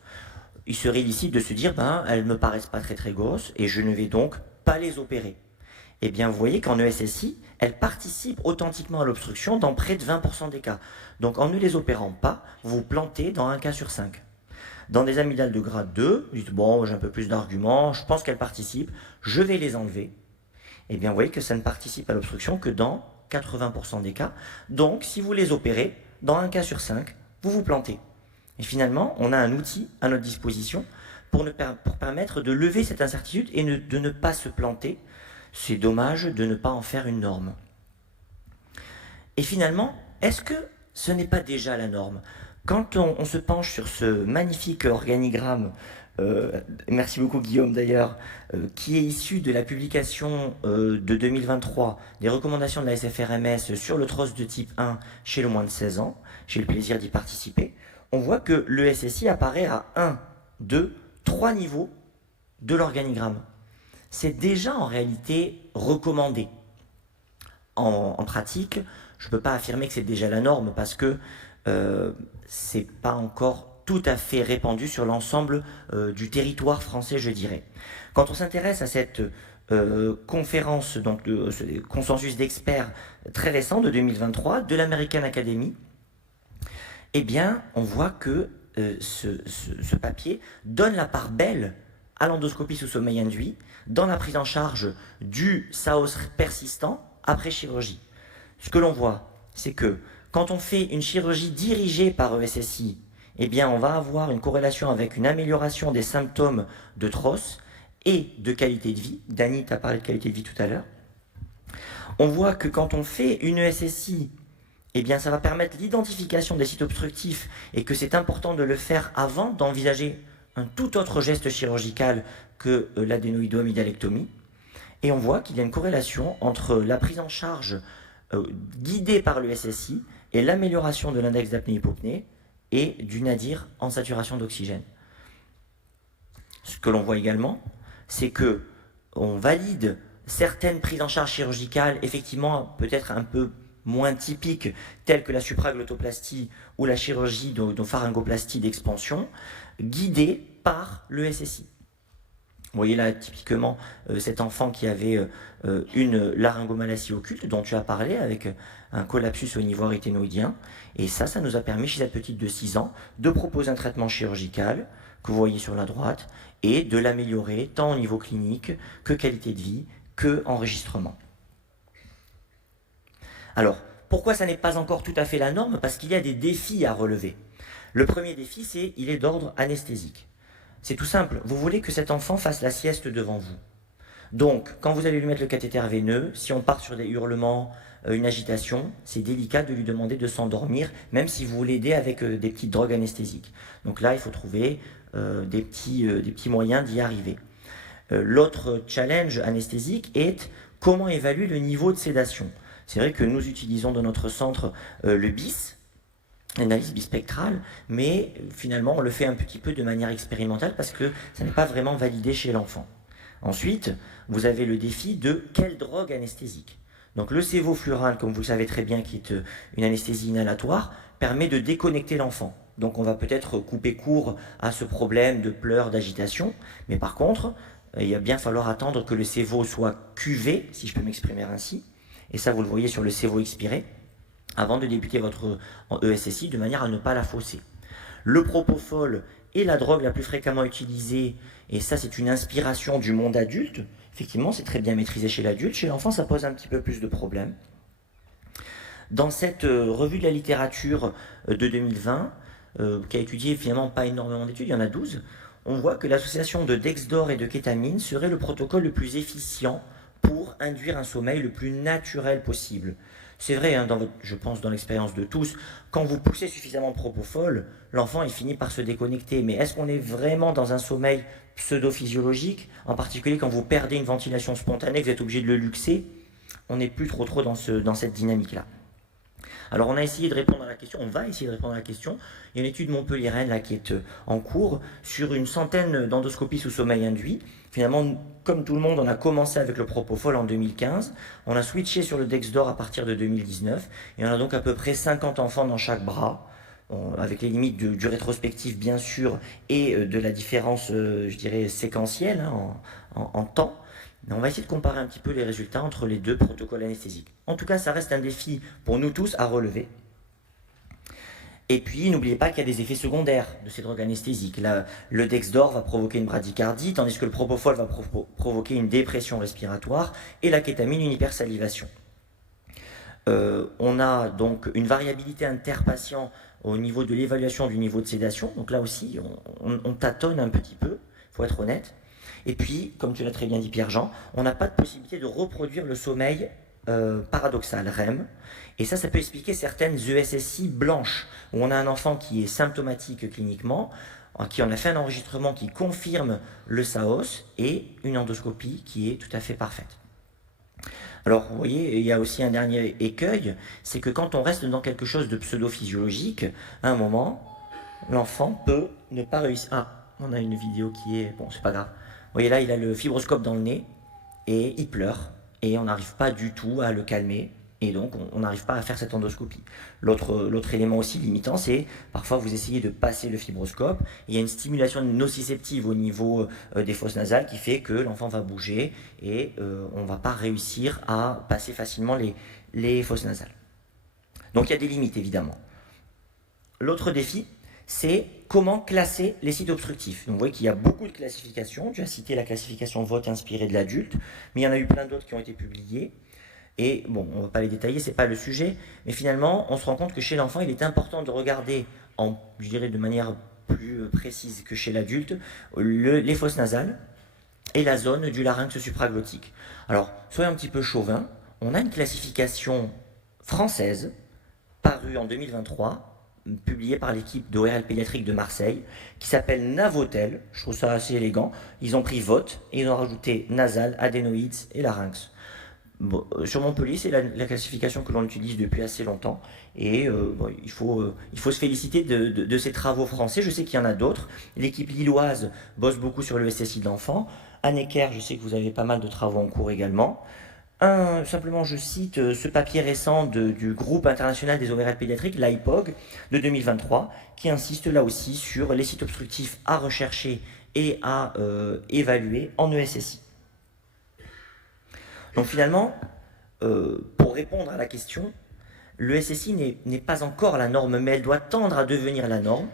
il serait illicite de se dire, elles ne me paraissent pas très grosses, et je ne vais donc pas les opérer. Eh bien, vous voyez qu'en ESSI, elles participent authentiquement à l'obstruction dans près de 20% des cas. Donc, en ne les opérant pas, vous vous plantez dans 1 cas sur 5. Dans des amygdales de grade 2, vous dites, bon, j'ai un peu plus d'arguments, je pense qu'elles participent, je vais les enlever. Eh bien, vous voyez que ça ne participe à l'obstruction que dans 80% des cas. Donc, si vous les opérez, dans 1 cas sur 5, vous vous plantez. Et finalement, on a un outil à notre disposition pour permettre de lever cette incertitude et de ne pas se planter. C'est dommage de ne pas en faire une norme. Et finalement, est-ce que ce n'est pas déjà la norme? Quand on se penche sur ce magnifique organigramme, merci beaucoup Guillaume d'ailleurs, qui est issu de la publication de 2023 des recommandations de la SFRMS sur le TROS de type 1 chez le moins de 16 ans, j'ai le plaisir d'y participer, on voit que le SSI apparaît à 1, 2, 3 niveaux de l'organigramme. C'est déjà en réalité recommandé. En pratique, je ne peux pas affirmer que c'est déjà la norme parce que c'est pas encore tout à fait répandu sur l'ensemble du territoire français, je dirais. Quand on s'intéresse à cette conférence, donc ce consensus d'experts très récent de 2023 de l'American Academy, eh bien, on voit que ce papier donne la part belle à l'endoscopie sous sommeil induit dans la prise en charge du SAOS persistant après chirurgie. Ce que l'on voit, c'est que quand on fait une chirurgie dirigée par ESSI, eh bien on va avoir une corrélation avec une amélioration des symptômes de TROS et de qualité de vie. Dany t'a parlé de qualité de vie tout à l'heure. On voit que quand on fait une ESSI, eh bien ça va permettre l'identification des sites obstructifs et que c'est important de le faire avant d'envisager un tout autre geste chirurgical que l'adénoïdo-amygdalectomie. Et on voit qu'il y a une corrélation entre la prise en charge guidée par le SSI et l'amélioration de l'index d'apnée-hypopnée et du nadir en saturation d'oxygène. Ce que l'on voit également, c'est que on valide certaines prises en charge chirurgicales, effectivement peut-être un peu moins typiques, telles que la supraglottoplastie ou la chirurgie de pharyngoplastie d'expansion, guidées par le SSI. Vous voyez là typiquement cet enfant qui avait une laryngomalacie occulte dont tu as parlé avec un collapsus au niveau aryténoïdien. Et ça nous a permis chez cette petite de 6 ans de proposer un traitement chirurgical que vous voyez sur la droite et de l'améliorer tant au niveau clinique que qualité de vie que enregistrement. Alors, pourquoi ça n'est pas encore tout à fait la norme? Parce qu'il y a des défis à relever. Le premier défi, il est d'ordre anesthésique. C'est tout simple. Vous voulez que cet enfant fasse la sieste devant vous. Donc, quand vous allez lui mettre le cathéter veineux, si on part sur des hurlements, une agitation, c'est délicat de lui demander de s'endormir, même si vous l'aidez avec des petites drogues anesthésiques. Donc là, il faut trouver des petits moyens d'y arriver. L'autre challenge anesthésique est comment évaluer le niveau de sédation. C'est vrai que nous utilisons dans notre centre le BIS, l'analyse bispectrale, mais finalement on le fait un petit peu de manière expérimentale parce que ça n'est pas vraiment validé chez l'enfant. Ensuite, vous avez le défi de quelle drogue anesthésique. Donc le sévoflural, comme vous le savez très bien, qui est une anesthésie inhalatoire, permet de déconnecter l'enfant. Donc on va peut-être couper court à ce problème de pleurs, d'agitation, mais par contre, il va bien falloir attendre que le sévo soit cuvé, si je peux m'exprimer ainsi, et ça vous le voyez sur le sévo expiré, avant de débuter votre ESSI, de manière à ne pas la fausser. Le propofol est la drogue la plus fréquemment utilisée, et ça c'est une inspiration du monde adulte. Effectivement, c'est très bien maîtrisé chez l'adulte. Chez l'enfant, ça pose un petit peu plus de problèmes. Dans cette revue de la littérature de 2020, qui a étudié finalement pas énormément d'études, il y en a 12, on voit que l'association de Dexdor et de kétamine serait le protocole le plus efficient pour induire un sommeil le plus naturel possible. C'est vrai, hein, je pense dans l'expérience de tous, quand vous poussez suffisamment de propofol, l'enfant il finit par se déconnecter. Mais est-ce qu'on est vraiment dans un sommeil pseudo-physiologique, en particulier quand vous perdez une ventilation spontanée, que vous êtes obligé de le luxer? On n'est plus trop dans cette dynamique-là. Alors on a essayé de répondre à la question, on va essayer de répondre à la question. Il y a une étude montpelliéraine là, qui est en cours sur une centaine d'endoscopies sous sommeil induit. Finalement, comme tout le monde, on a commencé avec le propofol en 2015. On a switché sur le Dexdor à partir de 2019. Et on a donc à peu près 50 enfants dans chaque bras, avec les limites du rétrospectif bien sûr et de la différence, je dirais, séquentielle hein, en temps. Mais on va essayer de comparer un petit peu les résultats entre les deux protocoles anesthésiques. En tout cas, ça reste un défi pour nous tous à relever. Et puis, n'oubliez pas qu'il y a des effets secondaires de ces drogues anesthésiques. Là, le Dexdor va provoquer une bradycardie, tandis que le propofol va provoquer une dépression respiratoire et la kétamine une hypersalivation. On a donc une variabilité interpatient au niveau de l'évaluation du niveau de sédation. Donc là aussi, on tâtonne un petit peu, il faut être honnête. Et puis, comme tu l'as très bien dit Pierre-Jean, on n'a pas de possibilité de reproduire le sommeil paradoxal, REM. Et ça peut expliquer certaines ESSI blanches, où on a un enfant qui est symptomatique cliniquement, en qui on a fait un enregistrement qui confirme le SAOS, et une endoscopie qui est tout à fait parfaite. Alors, vous voyez, il y a aussi un dernier écueil, c'est que quand on reste dans quelque chose de pseudo-physiologique, à un moment, l'enfant peut ne pas réussir. Ah, on a une vidéo qui est... Bon, c'est pas grave. Vous voyez là, il a le fibroscope dans le nez et il pleure et on n'arrive pas du tout à le calmer et donc on n'arrive pas à faire cette endoscopie. L'autre élément aussi limitant, c'est parfois vous essayez de passer le fibroscope, il y a une stimulation nociceptive au niveau des fosses nasales qui fait que l'enfant va bouger et on ne va pas réussir à passer facilement les fosses nasales. Donc il y a des limites évidemment. L'autre défi, c'est comment classer les sites obstructifs. Donc, vous voyez qu'il y a beaucoup de classifications. Tu as cité la classification VOT inspirée de l'adulte, mais il y en a eu plein d'autres qui ont été publiées. Et bon, on ne va pas les détailler, ce n'est pas le sujet. Mais finalement, on se rend compte que chez l'enfant, il est important de regarder, je dirais de manière plus précise que chez l'adulte, les fosses nasales et la zone du larynx supraglottique. Alors, soyons un petit peu chauvin, on a une classification française, parue en 2023, publié par l'équipe d'ORL pédiatrique de Marseille, qui s'appelle Navotel. Je trouve ça assez élégant. Ils ont pris VOT et ils ont rajouté nasal, adénoïdes et larynx. Bon, sur Montpellier, c'est la classification que l'on utilise depuis assez longtemps. Et il faut se féliciter de ces travaux français. Je sais qu'il y en a d'autres. L'équipe lilloise bosse beaucoup sur le SSI de l'enfant. À Necker, je sais que vous avez pas mal de travaux en cours également. Simplement, je cite ce papier récent du groupe international des ORL pédiatriques, l'IPOG, de 2023, qui insiste là aussi sur les sites obstructifs à rechercher et à évaluer en ESSI. Donc finalement, pour répondre à la question, le SSI n'est pas encore la norme, mais elle doit tendre à devenir la norme,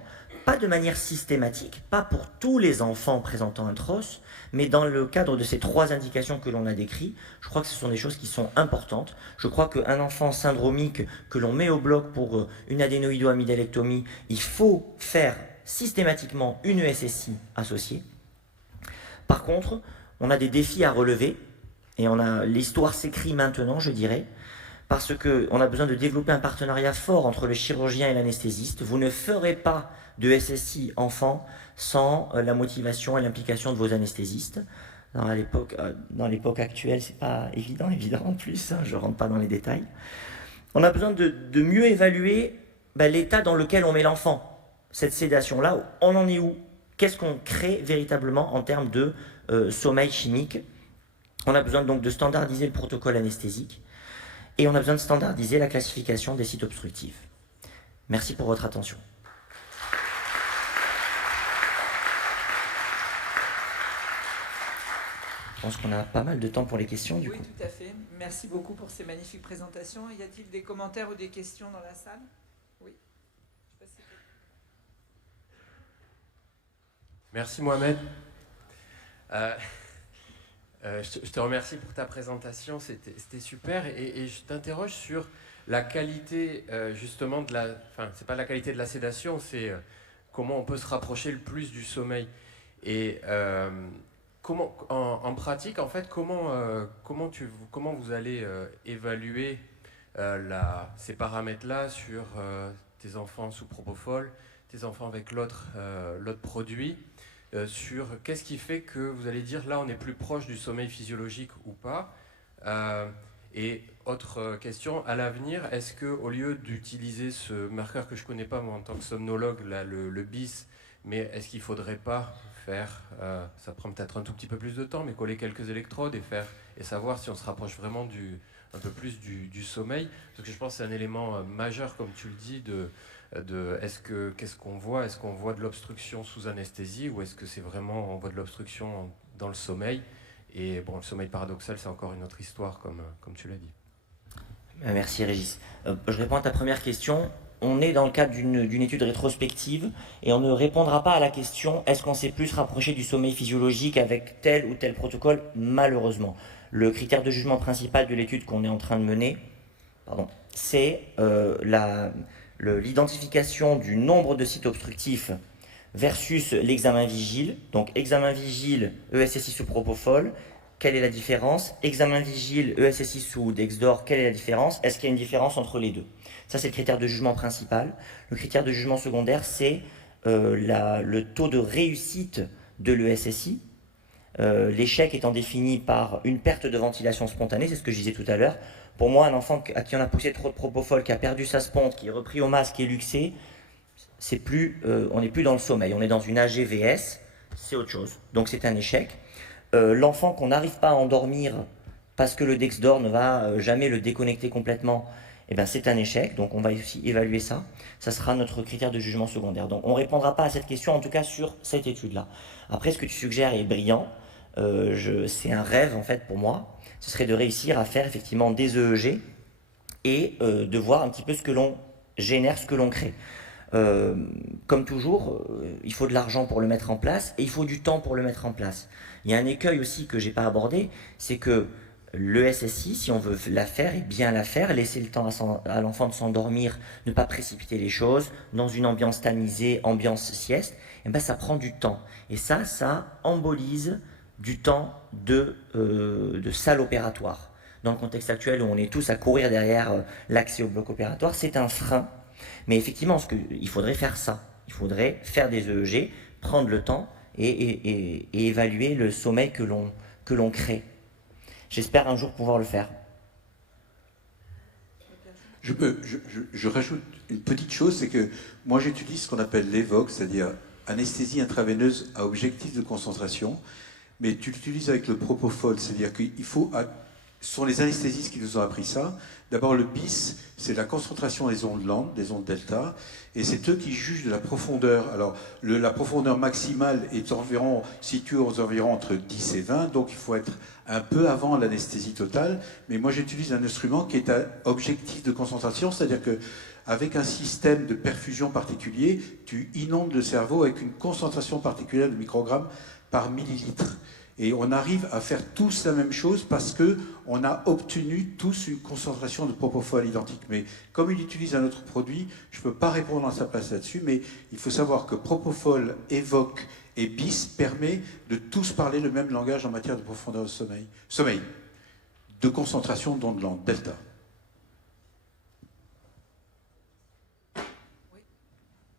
pas de manière systématique, pas pour tous les enfants présentant un TROS, mais dans le cadre de ces 3 indications que l'on a décrites, je crois que ce sont des choses qui sont importantes. Je crois qu'un enfant syndromique que l'on met au bloc pour une adénoïdo-amygdalectomie, il faut faire systématiquement une ESSI associée. Par contre, on a des défis à relever, et l'histoire s'écrit maintenant, je dirais, parce qu'on a besoin de développer un partenariat fort entre le chirurgien et l'anesthésiste. Vous ne ferez pas de SSI enfant sans la motivation et l'implication de vos anesthésistes. Dans l'époque actuelle, c'est pas évident en plus, hein, je ne rentre pas dans les détails. On a besoin de mieux évaluer l'état dans lequel on met l'enfant. Cette sédation-là, on en est où? Qu'est-ce qu'on crée véritablement en termes de sommeil chimique? On a besoin donc de standardiser le protocole anesthésique et on a besoin de standardiser la classification des sites obstructifs. Merci pour votre attention. Je pense qu'on a pas mal de temps pour les questions du coup. Oui, tout à fait. Merci beaucoup pour ces magnifiques présentations. Y a-t-il des commentaires ou des questions dans la salle? Oui. Merci Mohamed. Je te remercie pour ta présentation, c'était super. Et je t'interroge sur la qualité justement de la... Enfin, c'est pas la qualité de la sédation, c'est comment on peut se rapprocher le plus du sommeil. Et comment, en pratique, en fait, comment vous allez évaluer ces paramètres-là sur tes enfants sous propofol, tes enfants avec l'autre produit, sur qu'est-ce qui fait que vous allez dire là on est plus proche du sommeil physiologique ou pas. Et autre question, à l'avenir, est-ce qu'au lieu d'utiliser ce marqueur que je ne connais pas moi en tant que somnologue, là, le BIS, mais est-ce qu'il ne faudrait pas faire, ça prend peut-être un tout petit peu plus de temps, mais coller quelques électrodes et savoir si on se rapproche vraiment un peu plus du sommeil, parce que je pense que c'est un élément majeur, comme tu le dis, qu'est-ce qu'on voit? Est-ce qu'on voit de l'obstruction sous anesthésie ou est-ce que c'est vraiment on voit de l'obstruction dans le sommeil? Et bon, le sommeil paradoxal, c'est encore une autre histoire, comme tu l'as dit. Merci Régis. Je réponds à ta première question. On est dans le cadre d'une étude rétrospective et on ne répondra pas à la question est-ce qu'on s'est plus rapproché du sommeil physiologique avec tel ou tel protocole? Malheureusement. Le critère de jugement principal de l'étude qu'on est en train de mener, c'est l'identification du nombre de sites obstructifs versus l'examen vigile. Donc examen vigile, ESSI sous propofol, quelle est la différence? Examen vigile, ESSI sous Dexdor, quelle est la différence? Est-ce qu'il y a une différence entre les deux? Ça, c'est le critère de jugement principal. Le critère de jugement secondaire, c'est le taux de réussite de l'ESSI. L'échec étant défini par une perte de ventilation spontanée, c'est ce que je disais tout à l'heure. Pour moi, un enfant à qui on a poussé trop de propofol, qui a perdu sa sponte, qui est repris au masque et luxé, on n'est plus dans le sommeil, on est dans une AGVS, c'est autre chose. Donc c'est un échec. L'enfant qu'on n'arrive pas à endormir parce que le Dexdor ne va jamais le déconnecter complètement, c'est un échec. Donc on va aussi évaluer ça. Ça sera notre critère de jugement secondaire. Donc on ne répondra pas à cette question, en tout cas sur cette étude-là. Après, ce que tu suggères est brillant. C'est un rêve en fait pour moi. Ce serait de réussir à faire effectivement des EEG et de voir un petit peu ce que l'on génère, ce que l'on crée. Comme toujours, il faut de l'argent pour le mettre en place et il faut du temps pour le mettre en place. Il y a un écueil aussi que je n'ai pas abordé, c'est que le SSI, si on veut la faire, et bien la faire, laisser le temps à l'enfant de s'endormir, ne pas précipiter les choses, dans une ambiance tamisée, ambiance sieste, ça prend du temps. Et ça embolise du temps de salle opératoire. Dans le contexte actuel où on est tous à courir derrière l'accès au bloc opératoire, c'est un frein. Mais effectivement, il faudrait faire ça. Il faudrait faire des EEG, prendre le temps et évaluer le sommeil que l'on crée. J'espère un jour pouvoir le faire. Je rajoute une petite chose, c'est que moi j'utilise ce qu'on appelle l'EVOC, c'est-à-dire anesthésie intraveineuse à objectif de concentration, mais tu l'utilises avec le propofol, c'est-à-dire qu'il faut... Ce sont les anesthésistes qui nous ont appris ça. D'abord, le BIS, c'est la concentration des ondes lambda, des ondes delta, et c'est eux qui jugent de la profondeur. Alors, la profondeur maximale est située aux environs entre 10 et 20, donc il faut être un peu avant l'anesthésie totale. Mais moi, j'utilise un instrument qui est à objectif de concentration, c'est-à-dire qu'avec un système de perfusion particulier, tu inondes le cerveau avec une concentration particulière de microgrammes par millilitre. Et on arrive à faire tous la même chose parce qu'on a obtenu tous une concentration de propofol identique. Mais comme il utilise un autre produit, je ne peux pas répondre à sa place là-dessus, mais il faut savoir que propofol, Evoque et BIS permet de tous parler le même langage en matière de profondeur de sommeil. Sommeil, de concentration d'ondes lentes, delta.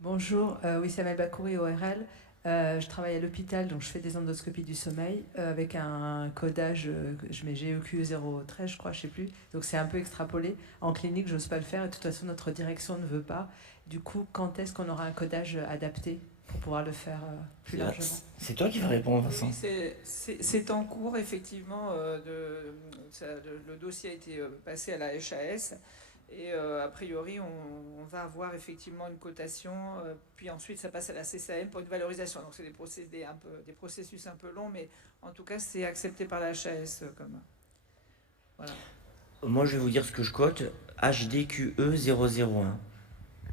Bonjour, Wissam El Bakouri, ORL. Je travaille à l'hôpital, donc je fais des endoscopies du sommeil avec un codage, je mets GEQ 013, je crois, je sais plus. Donc c'est un peu extrapolé. En clinique, j'ose pas le faire et de toute façon, notre direction ne veut pas. Du coup, quand est-ce qu'on aura un codage adapté pour pouvoir le faire plus largement? C'est toi qui vas répondre, Vincent. Oui, c'est en cours, effectivement. Le dossier a été passé à la HAS. Et a priori, on va avoir effectivement une cotation, puis ensuite ça passe à la CCAM pour une valorisation. Donc c'est des processus un peu longs, mais en tout cas c'est accepté par la HAS. Voilà. Moi je vais vous dire ce que je cote, HDQE 001.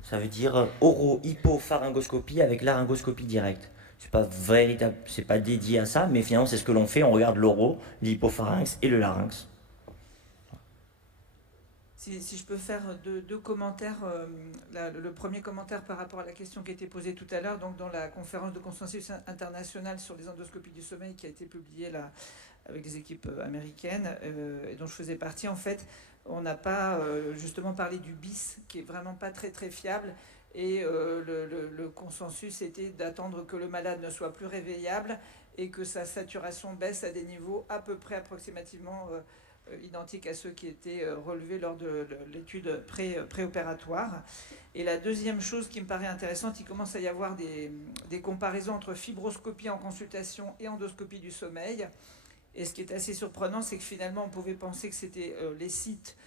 Ça veut dire oro-hypopharyngoscopie avec laryngoscopie directe. C'est pas véritable, c'est pas dédié à ça, mais finalement c'est ce que l'on fait, on regarde l'oro, l'hypopharynx et le larynx. Si je peux faire deux commentaires, le premier commentaire par rapport à la question qui a été posée tout à l'heure, donc dans la conférence de consensus internationale sur les endoscopies du sommeil qui a été publiée là, avec des équipes américaines et dont je faisais partie, en fait, on n'a pas justement parlé du BIS qui est vraiment pas très très fiable et le consensus était d'attendre que le malade ne soit plus réveillable et que sa saturation baisse à des niveaux à peu près approximativement identiques à ceux qui étaient relevés lors de l'étude préopératoire. Et la deuxième chose qui me paraît intéressante, il commence à y avoir des comparaisons entre fibroscopie en consultation et endoscopie du sommeil. Et ce qui est assez surprenant, c'est que finalement, on pouvait penser que c'était les sites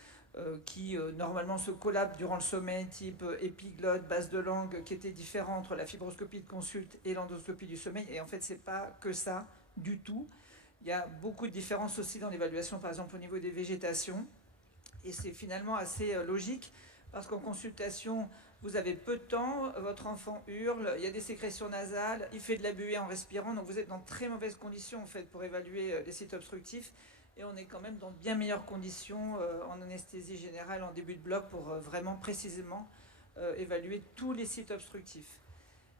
qui normalement se collabent durant le sommeil, type épiglotte, base de langue, qui étaient différents entre la fibroscopie de consulte et l'endoscopie du sommeil. Et en fait, c'est pas que ça du tout. Il y a beaucoup de différences aussi dans l'évaluation, par exemple au niveau des végétations. Et c'est finalement assez logique, parce qu'en consultation, vous avez peu de temps, votre enfant hurle, il y a des sécrétions nasales, il fait de la buée en respirant, donc vous êtes dans très mauvaises conditions en fait, pour évaluer les sites obstructifs. Et on est quand même dans bien meilleures conditions en anesthésie générale, en début de bloc, pour vraiment précisément évaluer tous les sites obstructifs.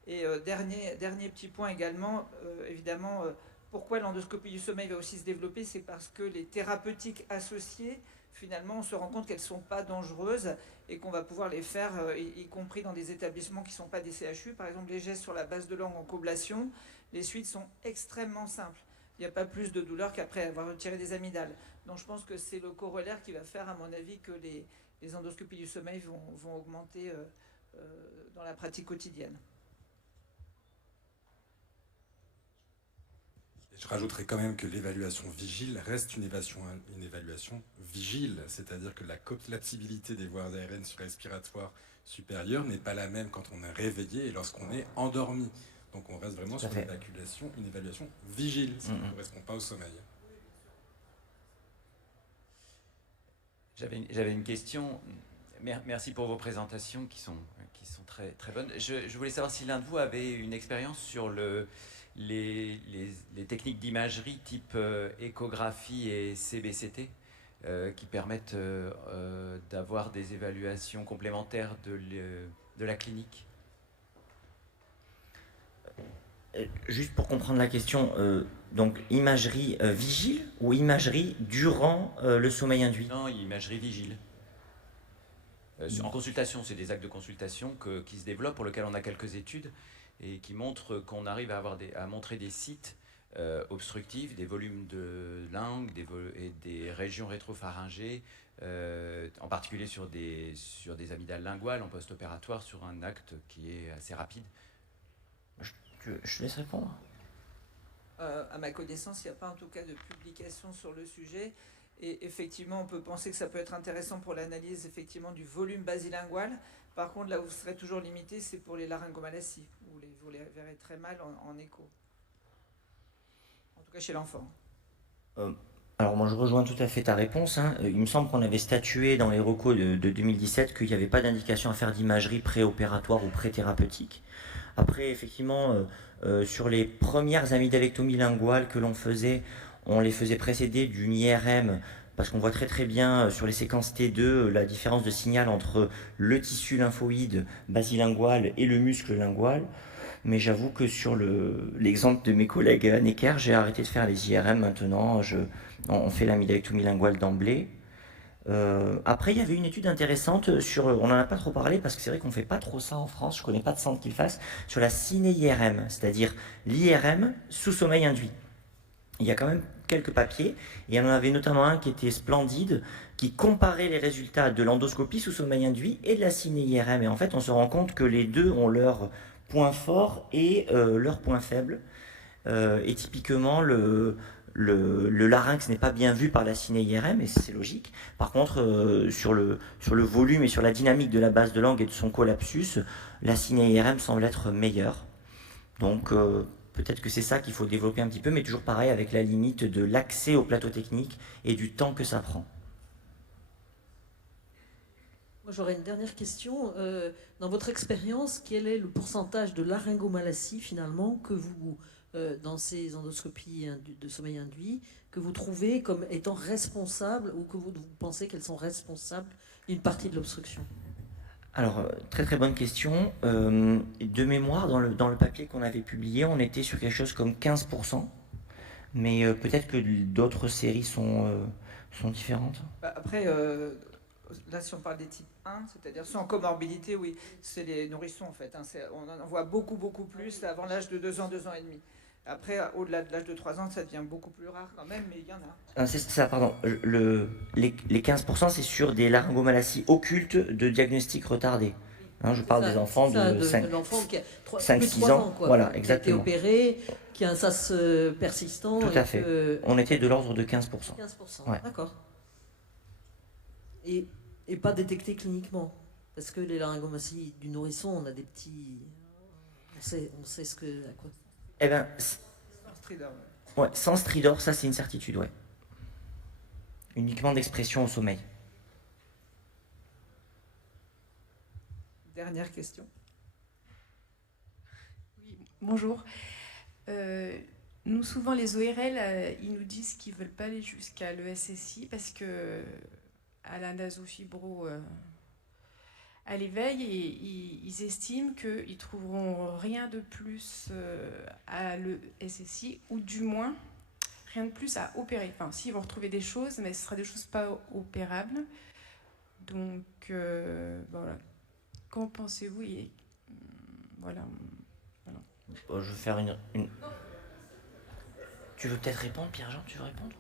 Et dernier petit point également, évidemment, pourquoi l'endoscopie du sommeil va aussi se développer, c'est parce que les thérapeutiques associées, finalement, on se rend compte qu'elles ne sont pas dangereuses et qu'on va pouvoir les faire, y compris dans des établissements qui ne sont pas des CHU. Par exemple, les gestes sur la base de langue en coblation, les suites sont extrêmement simples. Il n'y a pas plus de douleur qu'après avoir retiré des amygdales. Donc je pense que c'est le corollaire qui va faire, à mon avis, que les endoscopies du sommeil vont augmenter dans la pratique quotidienne. Je rajouterais quand même que l'évaluation vigile reste une évaluation vigile, c'est-à-dire que la collapsibilité des voies aériennes respiratoires supérieures n'est pas la même quand on est réveillé et lorsqu'on est endormi. Donc on reste vraiment sur une évaluation vigile, ça ne correspond pas au sommeil. J'avais une question. Merci pour vos présentations qui sont très, très bonnes. Je voulais savoir si l'un de vous avait une expérience sur les techniques d'imagerie type échographie et CBCT qui permettent d'avoir des évaluations complémentaires de la clinique. Juste pour comprendre la question, donc imagerie vigile ou imagerie durant le sommeil induit? Non, imagerie vigile. En consultation, c'est des actes de consultation qui se développent, pour lesquels on a quelques études, et qui montrent qu'on arrive à montrer des sites obstructifs, des volumes de langue et des régions rétropharyngées, en particulier sur des amygdales linguales en post-opératoire, sur un acte qui est assez rapide. Je laisse répondre. À ma connaissance, il n'y a pas en tout cas de publication sur le sujet. Et effectivement, on peut penser que ça peut être intéressant pour l'analyse effectivement du volume basilingual. Par contre, là où vous serez toujours limité, c'est pour les laryngomalacies, où vous les verrez très mal en écho. En tout cas chez l'enfant. Alors moi je rejoins tout à fait ta réponse. Il me semble qu'on avait statué dans les recos de 2017 qu'il n'y avait pas d'indication à faire d'imagerie préopératoire ou pré-thérapeutique. Après, effectivement, Sur les premières amygdalectomies linguales que l'on faisait, on les faisait précéder d'une IRM, parce qu'on voit très bien sur les séquences T2 la différence de signal entre le tissu lymphoïde basilingual et le muscle lingual. Mais j'avoue que sur l'exemple de mes collègues à Necker, j'ai arrêté de faire les IRM maintenant. On fait l'amygdalectomie linguale d'emblée. Après, il y avait une étude intéressante sur, on n'en a pas trop parlé parce que c'est vrai qu'on ne fait pas trop ça en France, je ne connais pas de centre qui le fasse, sur la ciné-IRM, c'est-à-dire l'IRM sous sommeil induit. Il y a quand même quelques papiers, et il y en avait notamment un qui était splendide, qui comparait les résultats de l'endoscopie sous sommeil induit et de la ciné-IRM. Et en fait, on se rend compte que les deux ont leurs points forts et leurs points faibles. Et typiquement, le larynx n'est pas bien vu par la ciné-IRM, et c'est logique. Par contre, sur le volume et sur la dynamique de la base de langue et de son collapsus, la ciné-IRM semble être meilleure. Donc, peut-être que c'est ça qu'il faut développer un petit peu, mais toujours pareil avec la limite de l'accès au plateau technique et du temps que ça prend. Moi, j'aurais une dernière question. Dans votre expérience, quel est le pourcentage de laryngomalacie, finalement, que vous, dans ces endoscopies de sommeil induit, que vous trouvez comme étant responsables, ou que vous pensez qu'elles sont responsables d'une partie de l'obstruction? Alors, très bonne question. De mémoire, dans le papier qu'on avait publié, on était sur quelque chose comme 15%, mais peut-être que d'autres séries sont différentes. Après, là, si on parle des types 1, c'est-à-dire sans comorbidité, oui, c'est les nourrissons en fait. Hein, on en voit beaucoup plus avant l'âge de 2 ans, 2 ans et demi. Après, au-delà de l'âge de 3 ans, ça devient beaucoup plus rare quand même, mais il y en a. C'est ça, pardon. Les 15%, c'est sur des laryngomalacies occultes de diagnostic retardé. Hein, je parle des enfants de 5-6 ans. Quoi, voilà, qui exactement. a été opéré, qui a un sas persistant. Tout à fait. On était de l'ordre de 15%. 15%, ouais. D'accord. Et pas détecté cliniquement. Parce que les laryngomalacies du nourrisson, on a des petits... On sait ce que... À quoi. Eh bien, Sans stridor. Ouais, sans stridor, ça c'est une certitude, ouais. Uniquement d'expression au sommeil. Dernière question. Oui, bonjour. Nous, souvent, les ORL, ils nous disent qu'ils ne veulent pas aller jusqu'à l'ESSI parce que à la nasofibro à l'éveil, et ils estiment qu'ils ne trouveront rien de plus à l'ESSI, ou du moins rien de plus à opérer. Enfin, si, ils vont retrouver des choses, mais ce sera des choses pas opérables. Donc, voilà. Qu'en pensez-vous? Voilà. Je vais faire une... Tu veux peut-être répondre, Pierre-Jean? Tu veux répondre?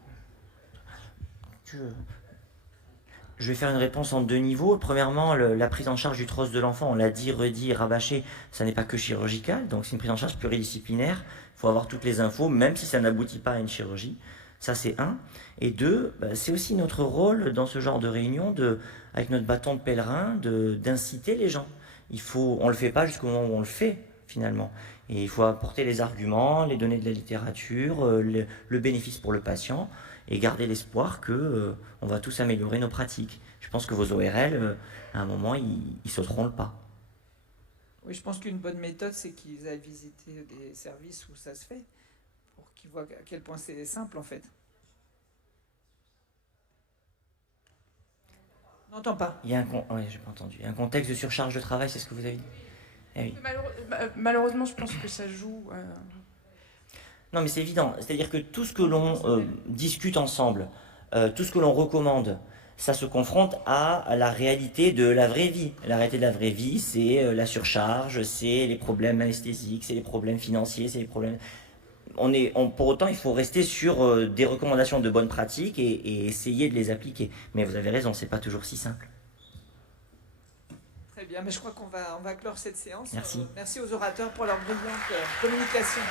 Je vais faire une réponse en 2 niveaux. Premièrement, la prise en charge du TROS de l'enfant, on l'a dit, redit, rabâché, ça n'est pas que chirurgical, donc c'est une prise en charge pluridisciplinaire. Il faut avoir toutes les infos, même si ça n'aboutit pas à une chirurgie. Ça, c'est 1. Et 2, c'est aussi notre rôle dans ce genre de réunion, avec notre bâton de pèlerin, d'inciter les gens. On ne le fait pas jusqu'au moment où on le fait, finalement. Et il faut apporter les arguments, les données de la littérature, le bénéfice pour le patient, et garder l'espoir que on va tous améliorer nos pratiques. Je pense que vos ORL, à un moment, ils sauteront le pas. Oui, je pense qu'une bonne méthode, c'est qu'ils aillent visiter des services où ça se fait, pour qu'ils voient à quel point c'est simple, en fait. On n'entend pas. Oui, j'ai pas entendu. Il y a un contexte de surcharge de travail, c'est ce que vous avez dit? Eh oui. Malheureusement, je pense que ça joue... Non, mais c'est évident. C'est-à-dire que tout ce que l'on discute ensemble, tout ce que l'on recommande, ça se confronte à la réalité de la vraie vie. La réalité de la vraie vie, c'est la surcharge, c'est les problèmes anesthésiques, c'est les problèmes financiers, c'est les problèmes... Pour autant, il faut rester sur des recommandations de bonnes pratiques et essayer de les appliquer. Mais vous avez raison, c'est pas toujours si simple. Très bien, mais je crois qu'on va clore cette séance. Merci. Merci aux orateurs pour leur brillante communication.